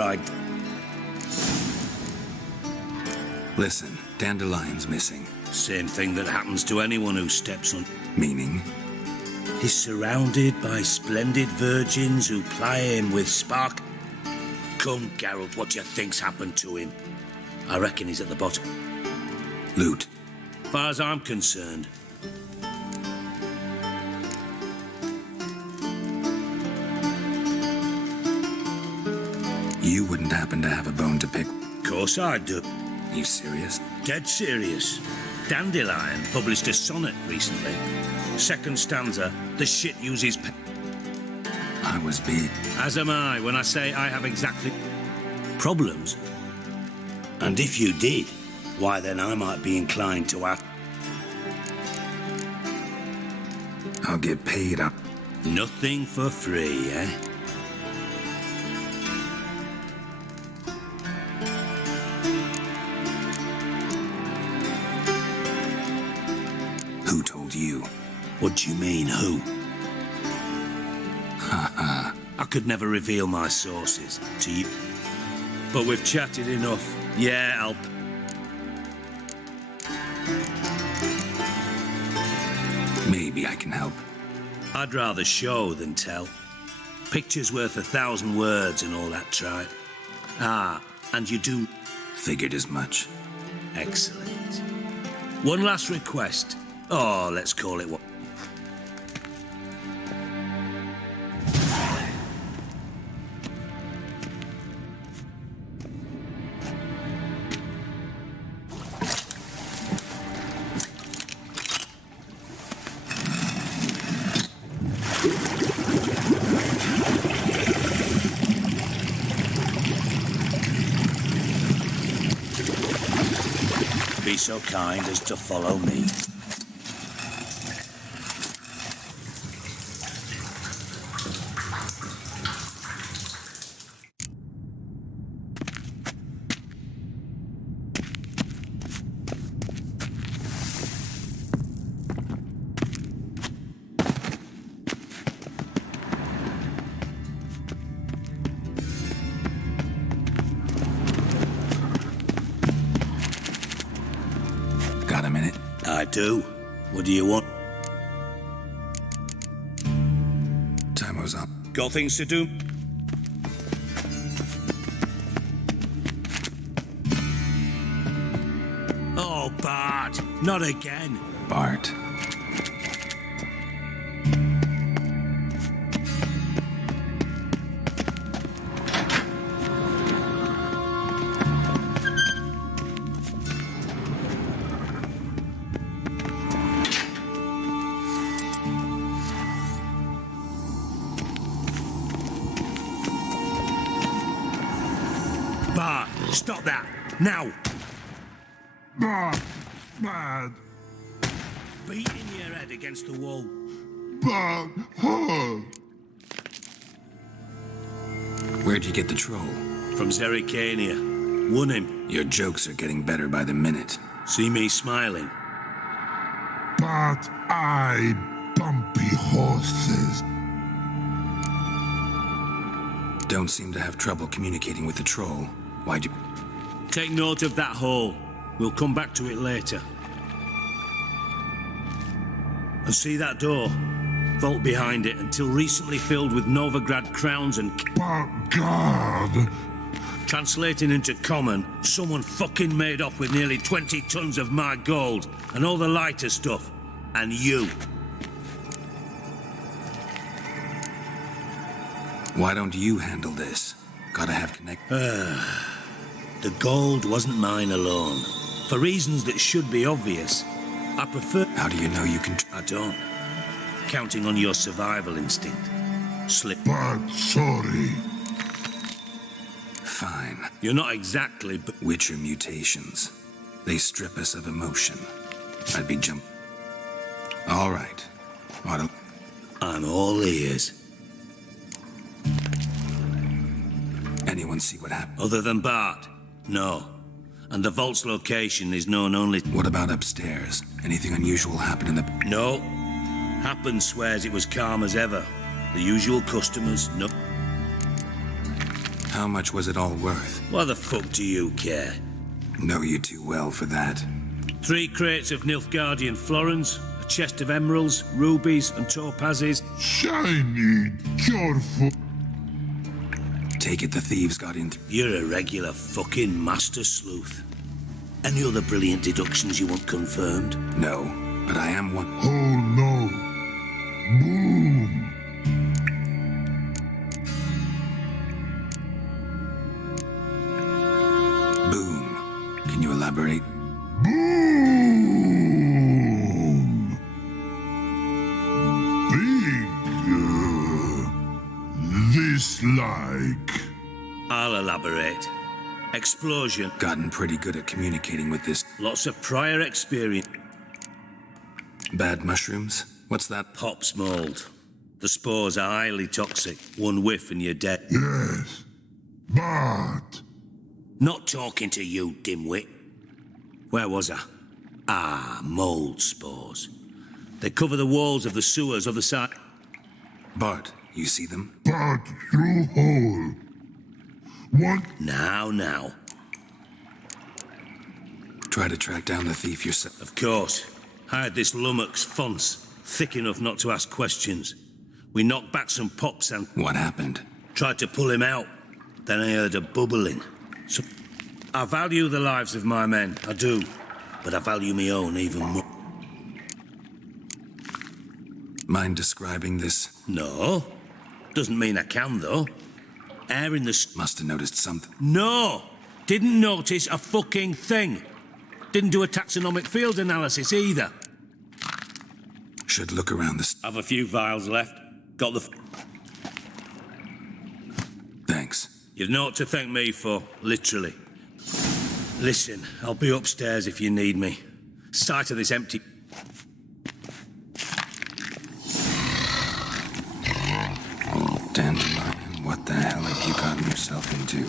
Listen, Dandelion's missing. Same thing that happens to anyone who steps on... Meaning? He's surrounded by splendid virgins who ply him with spark... Come, Geralt, what do you think's happened to him? I reckon he's at the bottom. Loot. Far as I'm concerned. You wouldn't happen to have a bone to pick? Of course I do. You serious? Dead serious. Dandelion published a sonnet recently. Second stanza, the shit uses... I was beat. As am I when I say I have exactly... problems. And if you did, why then I might be inclined to ask... I'll get paid up. Nothing for free, eh? Who told you? What do you mean, who? Ha I could never reveal my sources to you. But we've chatted enough. Yeah, I'll... Maybe I can help. I'd rather show than tell. Picture's worth 1,000 words and all that tripe. Ah, and you do... Figured as much. Excellent. One last request. Oh, let's call it what... Be so kind as to follow me. Got a minute? I do. What do you want? Timer's up. Got things to do? Oh, Bart. Not again. Bart. Bart, stop that. Now. Bart, bad. Beating your head against the wall. Bart, huh. Where'd you get the troll? from Zerrikania. Won him. Your jokes are getting better by the minute. See me smiling? But I bumpy horses. Don't seem to have trouble communicating with the troll. Why'd you... Take note of that hole. We'll come back to it later. And see that door? Vault behind it, until recently filled with Novigrad crowns and... But God! Translating into common, someone fucking made off with nearly 20 tons of my gold, and all the lighter stuff. And you. Why don't you handle this? Gotta have connect... The gold wasn't mine alone. For reasons that should be obvious. I prefer... How do you know you can... I don't. Counting on your survival instinct. Slip. But sorry. Fine. You're not exactly, but... Witcher mutations. They strip us of emotion. I'd be all right. I'm all ears. Anyone see what happened? Other than Bart? No. And the vault's location is known only... What about upstairs? Anything unusual happen in the... No. Happen swears it was calm as ever. The usual customers, no... How much was it all worth? Why the fuck do you care? Know you too well for that. 3 crates of Nilfgaardian florins, a chest of emeralds, rubies and topazes. Shiny, careful. Take it the thieves got in. You're a regular fucking master sleuth. Any other brilliant deductions you want confirmed? No, but I am one. Oh no. Boom. Boom. Can you elaborate? Boom. Big. This like. I'll elaborate. Explosion. Gotten pretty good at communicating with this. Lots of prior experience. Bad mushrooms? What's that? Pop's mold. The spores are highly toxic. One whiff and you're dead. Yes. But... Not talking to you, dimwit. Where was I? Ah, mold spores. They cover the walls of the sewers other side. Bart, you see them? But through hole. What? Now. Try to track down the thief yourself. Of course. I had this lummox Fonce, thick enough not to ask questions. We knocked back some pops and... What happened? Tried to pull him out. Then I heard a bubbling. So I value the lives of my men, I do. But I value my own even more. Mind describing this? No. Doesn't mean I can, though. Air in the... Must have noticed something. No! Didn't notice a fucking thing. Didn't do a taxonomic field analysis either. Should look around this. Have a few vials left. Got the... Thanks. You've naught to thank me for, literally. Listen, I'll be upstairs if you need me. Sight of this empty... Dandelion, what the hell have you gotten yourself into?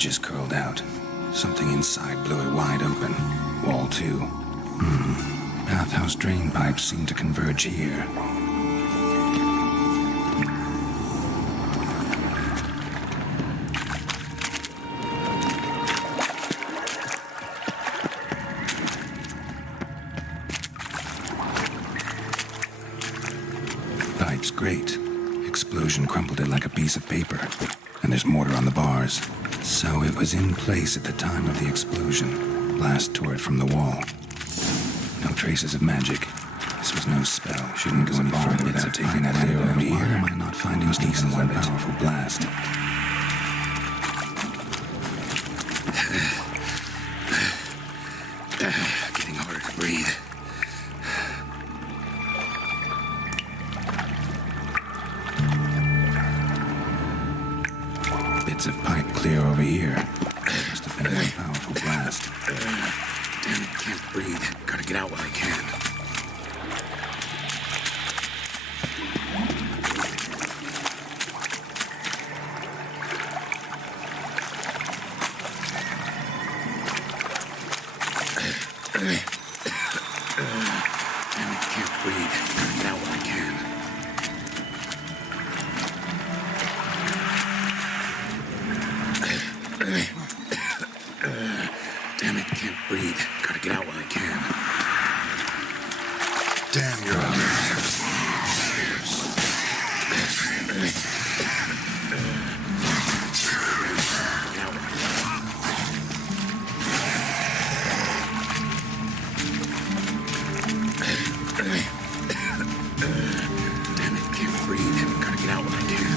edges curled out. Something inside blew it wide open. Wall 2. Bathhouse drain pipes seem to converge here. Pipe's great. Explosion crumpled it like a piece of paper. And there's mortar on the bars. So it was in place at the time of the explosion. Blast tore it from the wall. No traces of magic. This was no spell. Shouldn't go any further without taking that arrow over here. Why am I not finding decent one powerful blast? Getting harder to breathe. Bits of pipe clear over here. Must have been a very powerful blast. Damn it, can't breathe. Gotta get out while I can. Damn it, can't breathe. Gotta get out while I can. Damn it, can't breathe. Gotta get out while I can. Damn, you're out Damn it, can't breathe. Gotta get out while I can.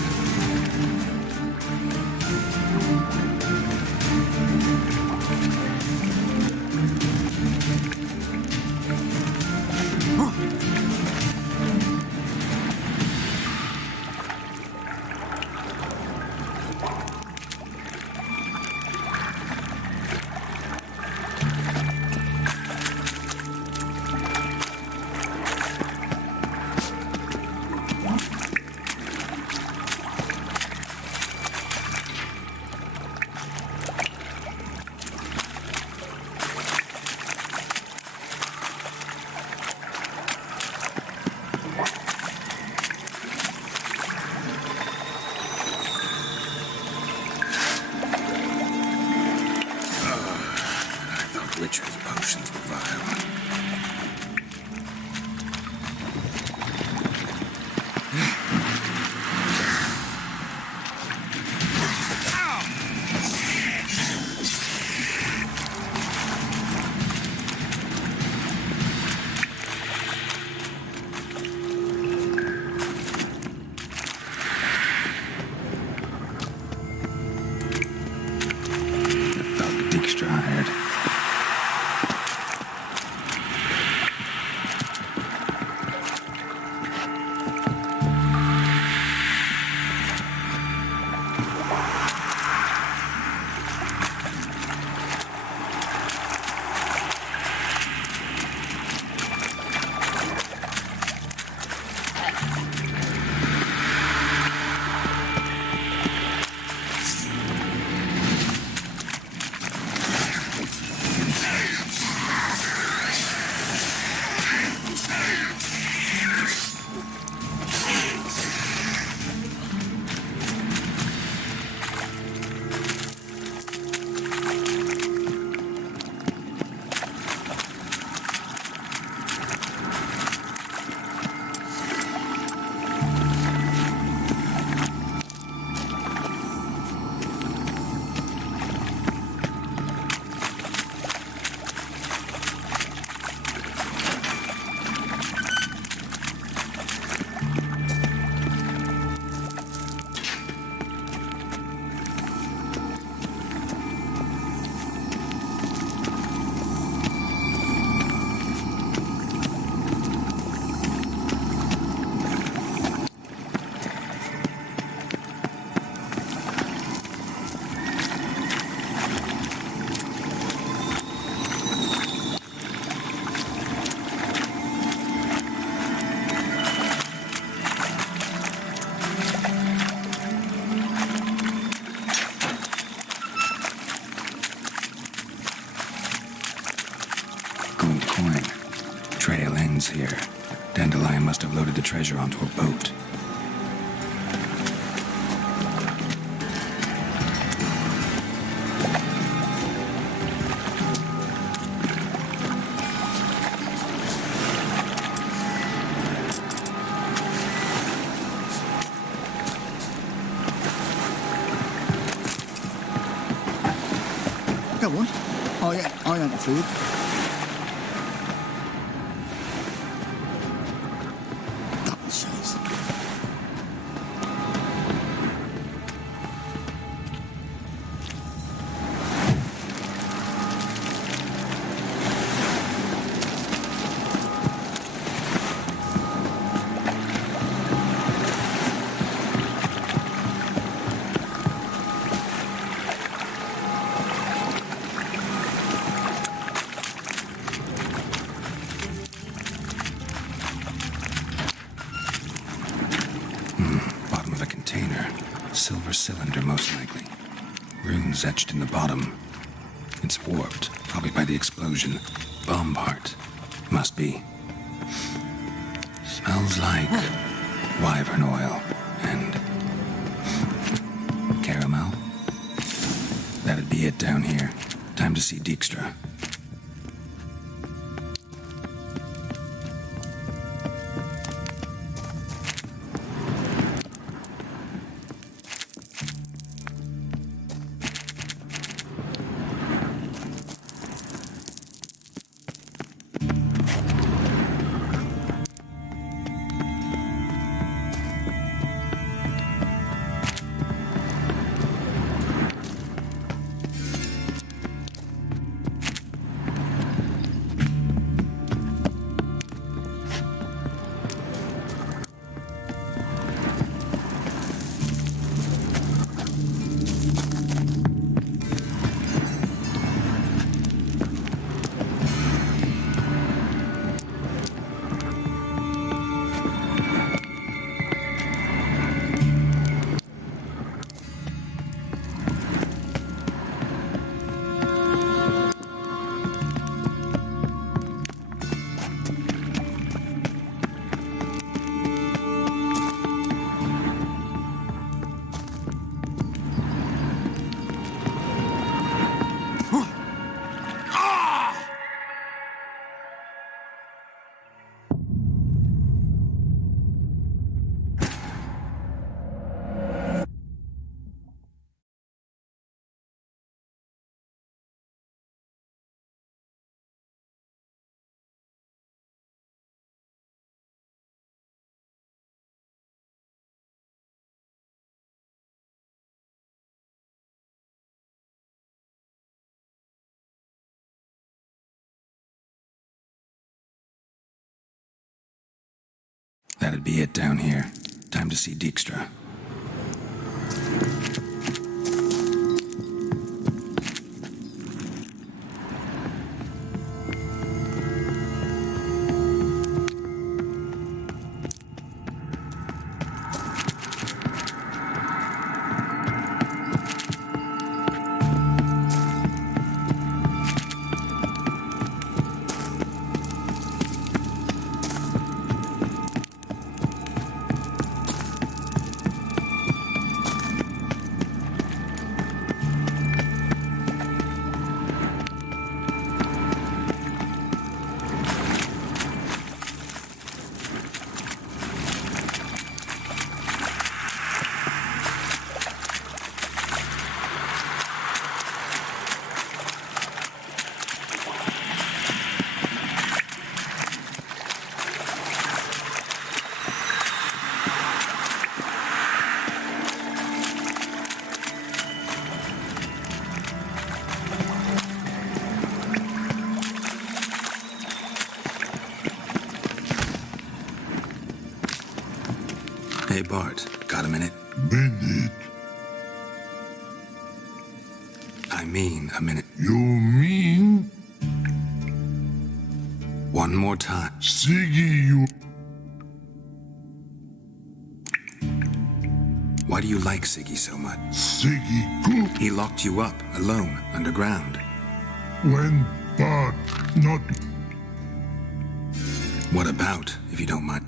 treasure onto a boat. Go on. I want the food. Double cheese. Bottom of a container. Silver cylinder, most likely. Runes etched in the bottom. It's warped, probably by the explosion. Bomb part. Must be. Smells like wyvern oil and caramel. That'd be it down here. Time to see Dijkstra. That'd be it down here. Time to see Dijkstra. Hey, Bart, got a minute? Minute? I mean a minute. You mean? One more time. Siggy, you... Why do you like Siggy so much? Siggy good. He locked you up, alone, underground. When bad, not... What about, if you don't mind?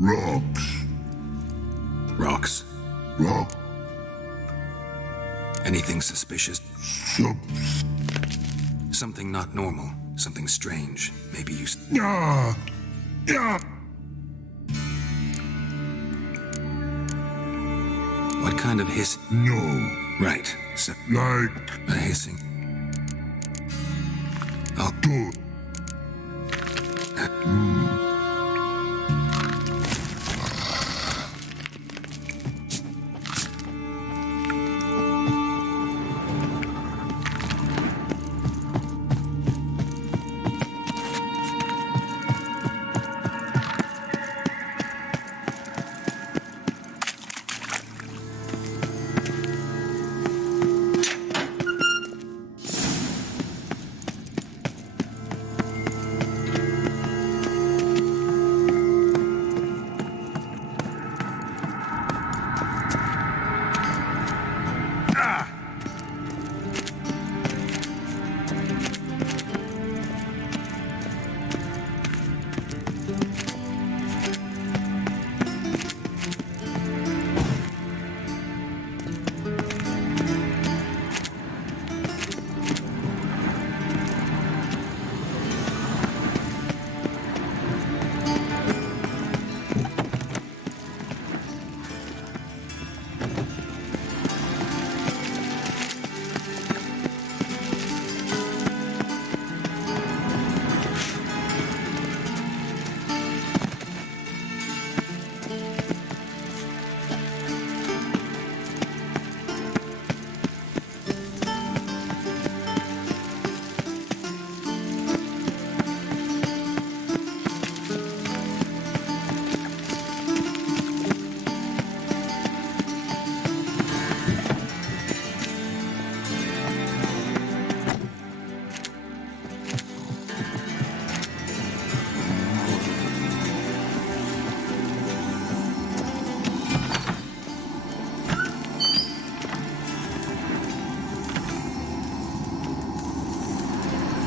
Rocks. Rocks. Rock. Anything suspicious? Sub. Something not normal. Something strange. Maybe you... Yeah. Yeah. What kind of hiss? No. Right. So... Like... A hissing. Oh. Good.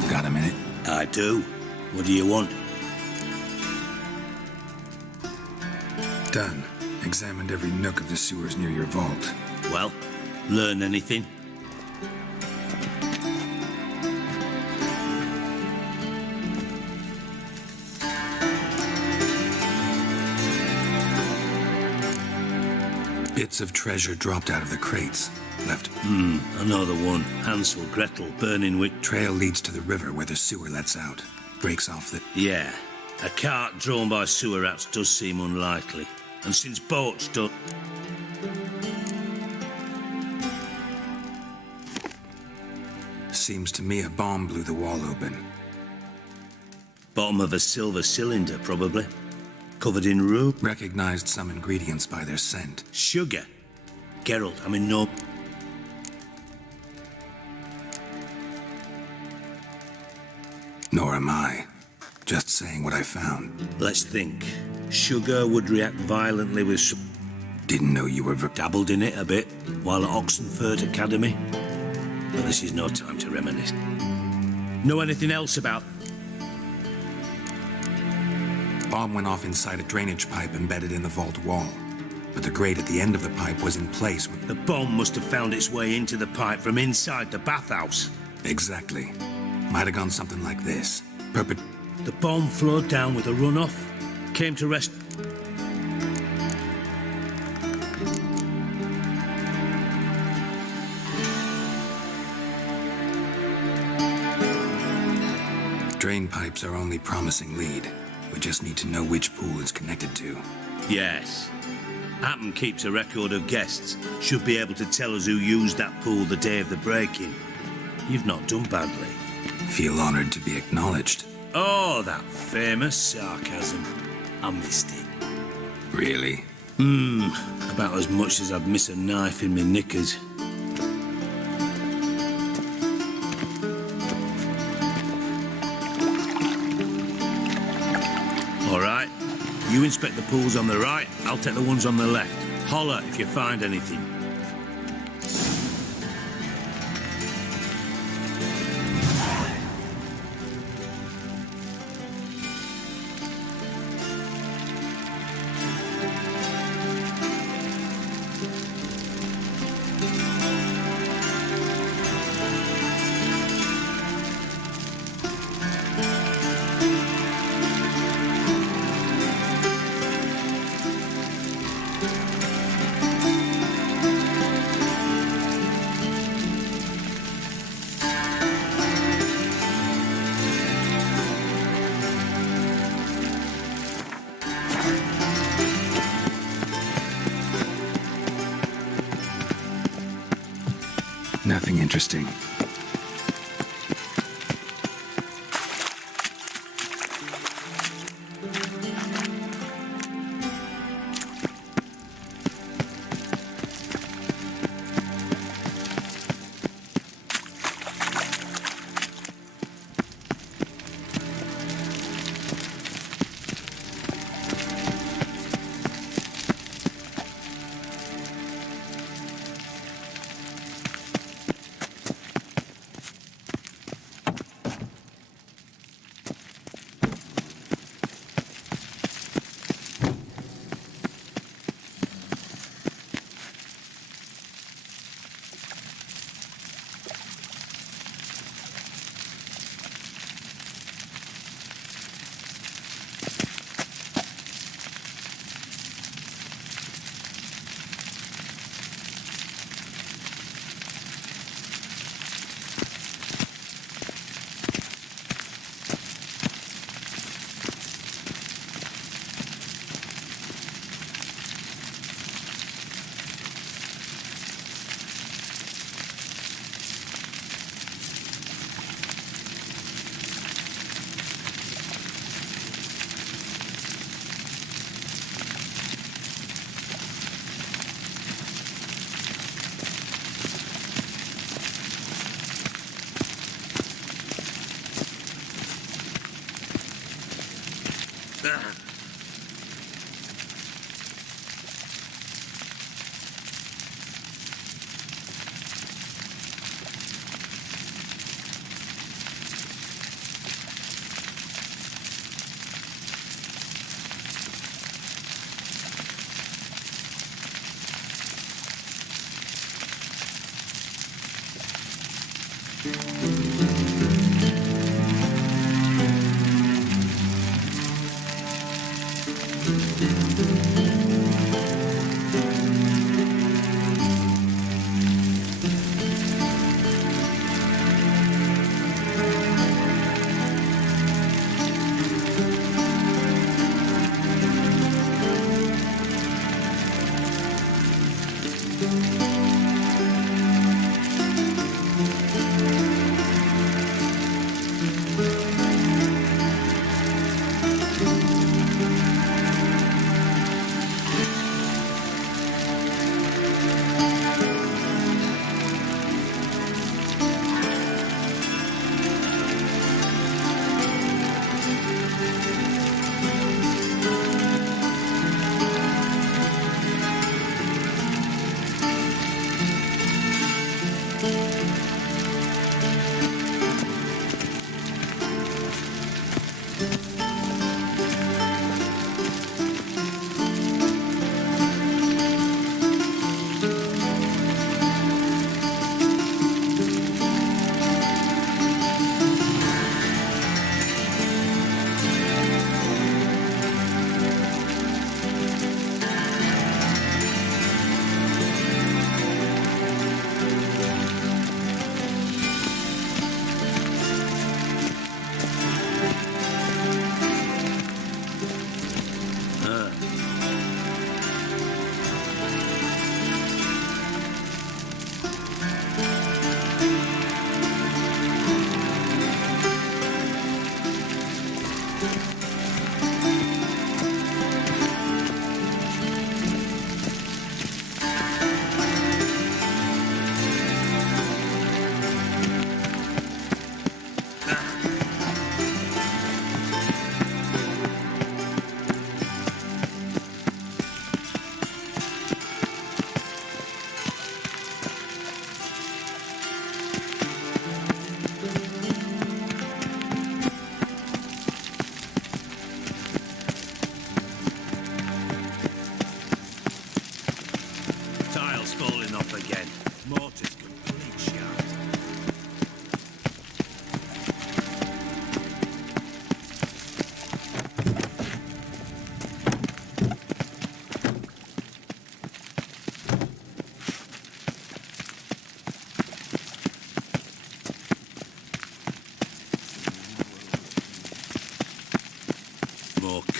Got a minute? I do. What do you want? Done. Examined every nook of the sewers near your vault. Well, learn anything? Bits of treasure dropped out of the crates. Left. Another one. Hansel, Gretel, burning wick. Trail leads to the river where the sewer lets out. Breaks off the... Yeah. A cart drawn by sewer rats does seem unlikely. And since boats don't... Seems to me a bomb blew the wall open. Bottom of a silver cylinder, probably. Covered in rube. Recognized some ingredients by their scent. Sugar. Geralt, I'm in no... Nor am I. Just saying what I found. Let's think. Sugar would react violently with... Didn't know you were... Dabbled in it a bit while at Oxenford Academy. But this is no time to reminisce. Know anything else about... Bomb went off inside a drainage pipe embedded in the vault wall. But the grate at the end of the pipe was in place with... The bomb must have found its way into the pipe from inside the bathhouse. Exactly. Might have gone something like this. The bomb flowed down with a runoff. Came to rest... Drain pipes are only promising lead. We just need to know which pool it's connected to. Yes. Happen keeps a record of guests. Should be able to tell us who used that pool the day of the break-in. You've not done badly. Feel honored to be acknowledged. Oh, that famous sarcasm. I missed it. Really? About as much as I'd miss a knife in me knickers. All right. You inspect the pools on the right, I'll take the ones on the left. Holler if you find anything. Nothing interesting.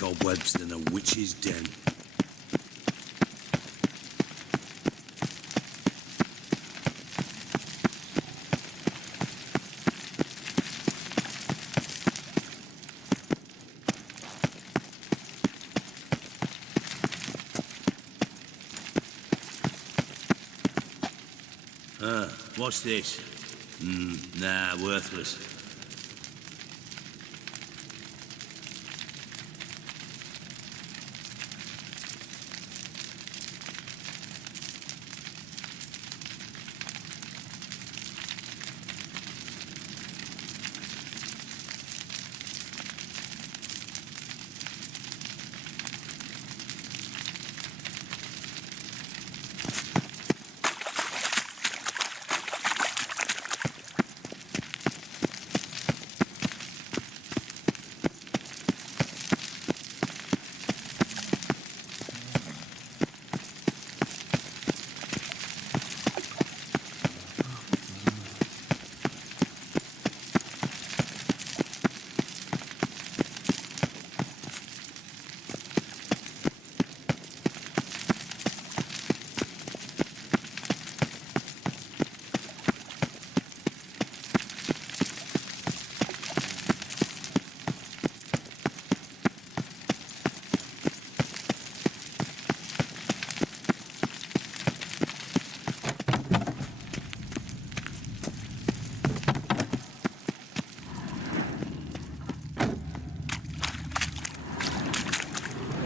Cobwebs than a witch's den. What's this? Nah, worthless.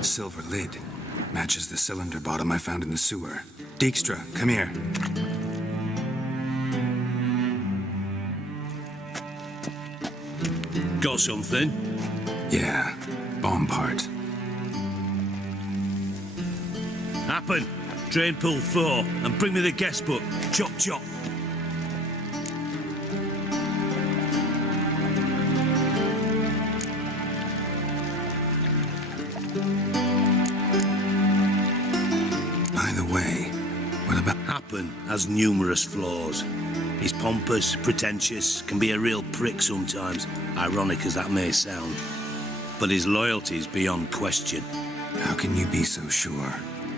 Silver lid. Matches the cylinder bottom I found in the sewer. Dijkstra, come here. Got something? Yeah, bomb part. Happen. Drain pull 4 and bring me the guest book. Chop chop. By the way, what about... Happen has numerous flaws. He's pompous, pretentious, can be a real prick sometimes, ironic as that may sound. But his loyalty's beyond question. How can you be so sure?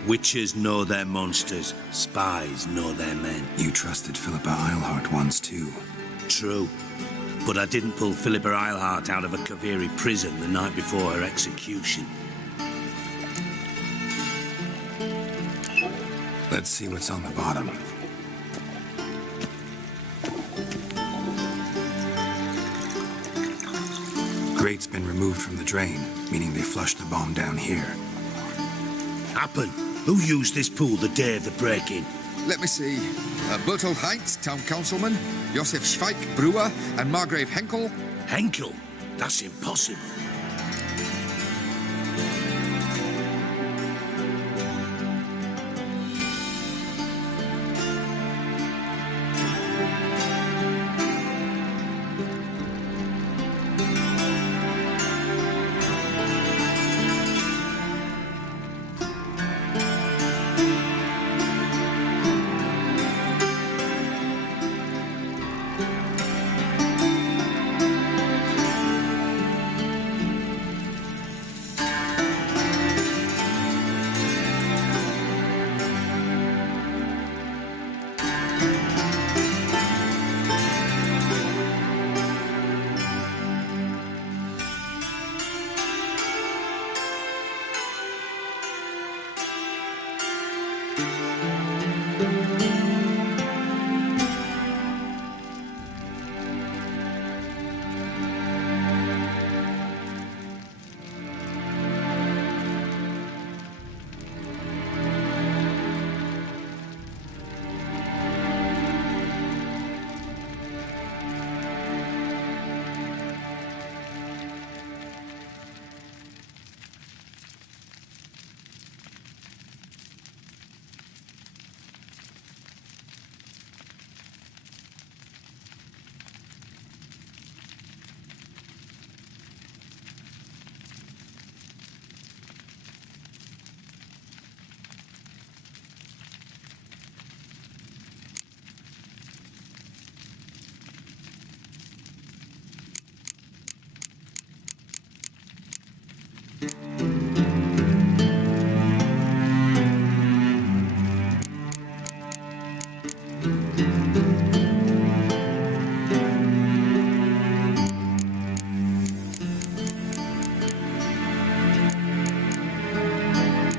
Witches know their monsters, spies know their men. You trusted Philippa Eilhart once too. True. But I didn't pull Philippa Eilhart out of a Kaviri prison the night before her execution. Let's see what's on the bottom. Grate's been removed from the drain, meaning they flushed the bomb down here. Happen. Who used this pool the day of the break-in? Let me see. Bertold Heinz, town councilman, Josef Schweik, brewer, and Margrave Henkel. Henkel? That's impossible.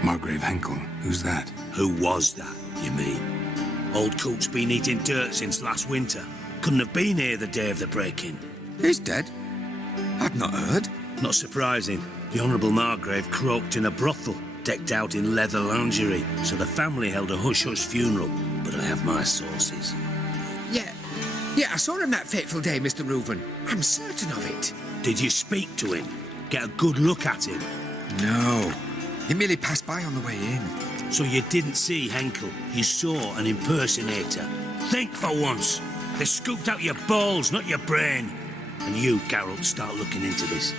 Margrave Henkel, who's that? Who was that, you mean? Old Coop's been eating dirt since last winter. Couldn't have been here the day of the break-in. He's dead? I've not heard. Not surprising. The Honourable Margrave croaked in a brothel, decked out in leather lingerie, so the family held a hush-hush funeral. But I have my sources. Yeah, I saw him that fateful day, Mr. Reuben. I'm certain of it. Did you speak to him? Get a good look at him? No. He merely passed by on the way in. So you didn't see Henkel? You saw an impersonator? Think for once. They scooped out your balls, not your brain. And you, Geralt, start looking into this.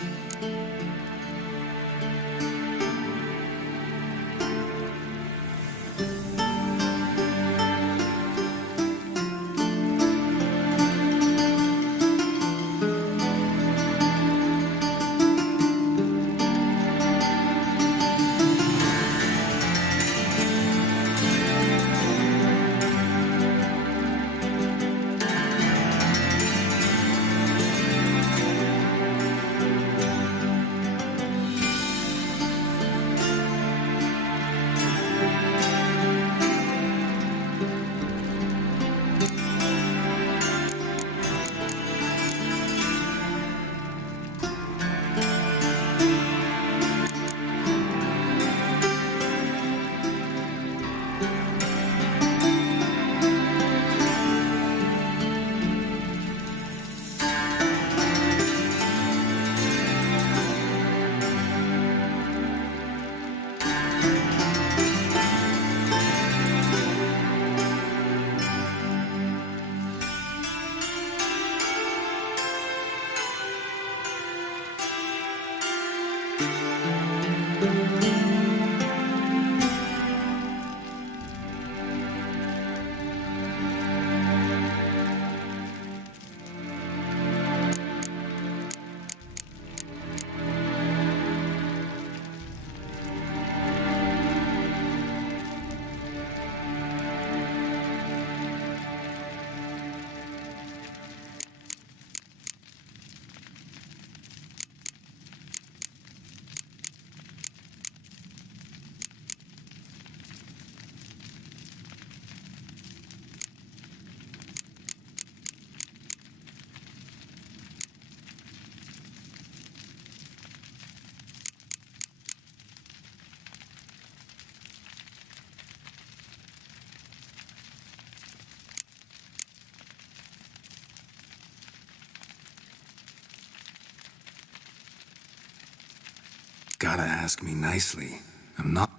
Gotta ask me nicely. I'm not...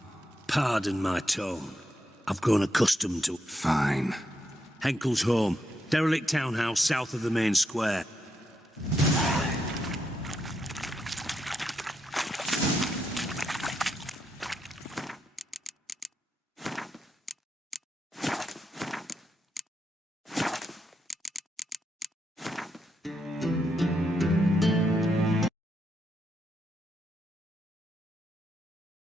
Pardon my tone. I've grown accustomed to... Fine. Henkel's home. Derelict townhouse south of the main square.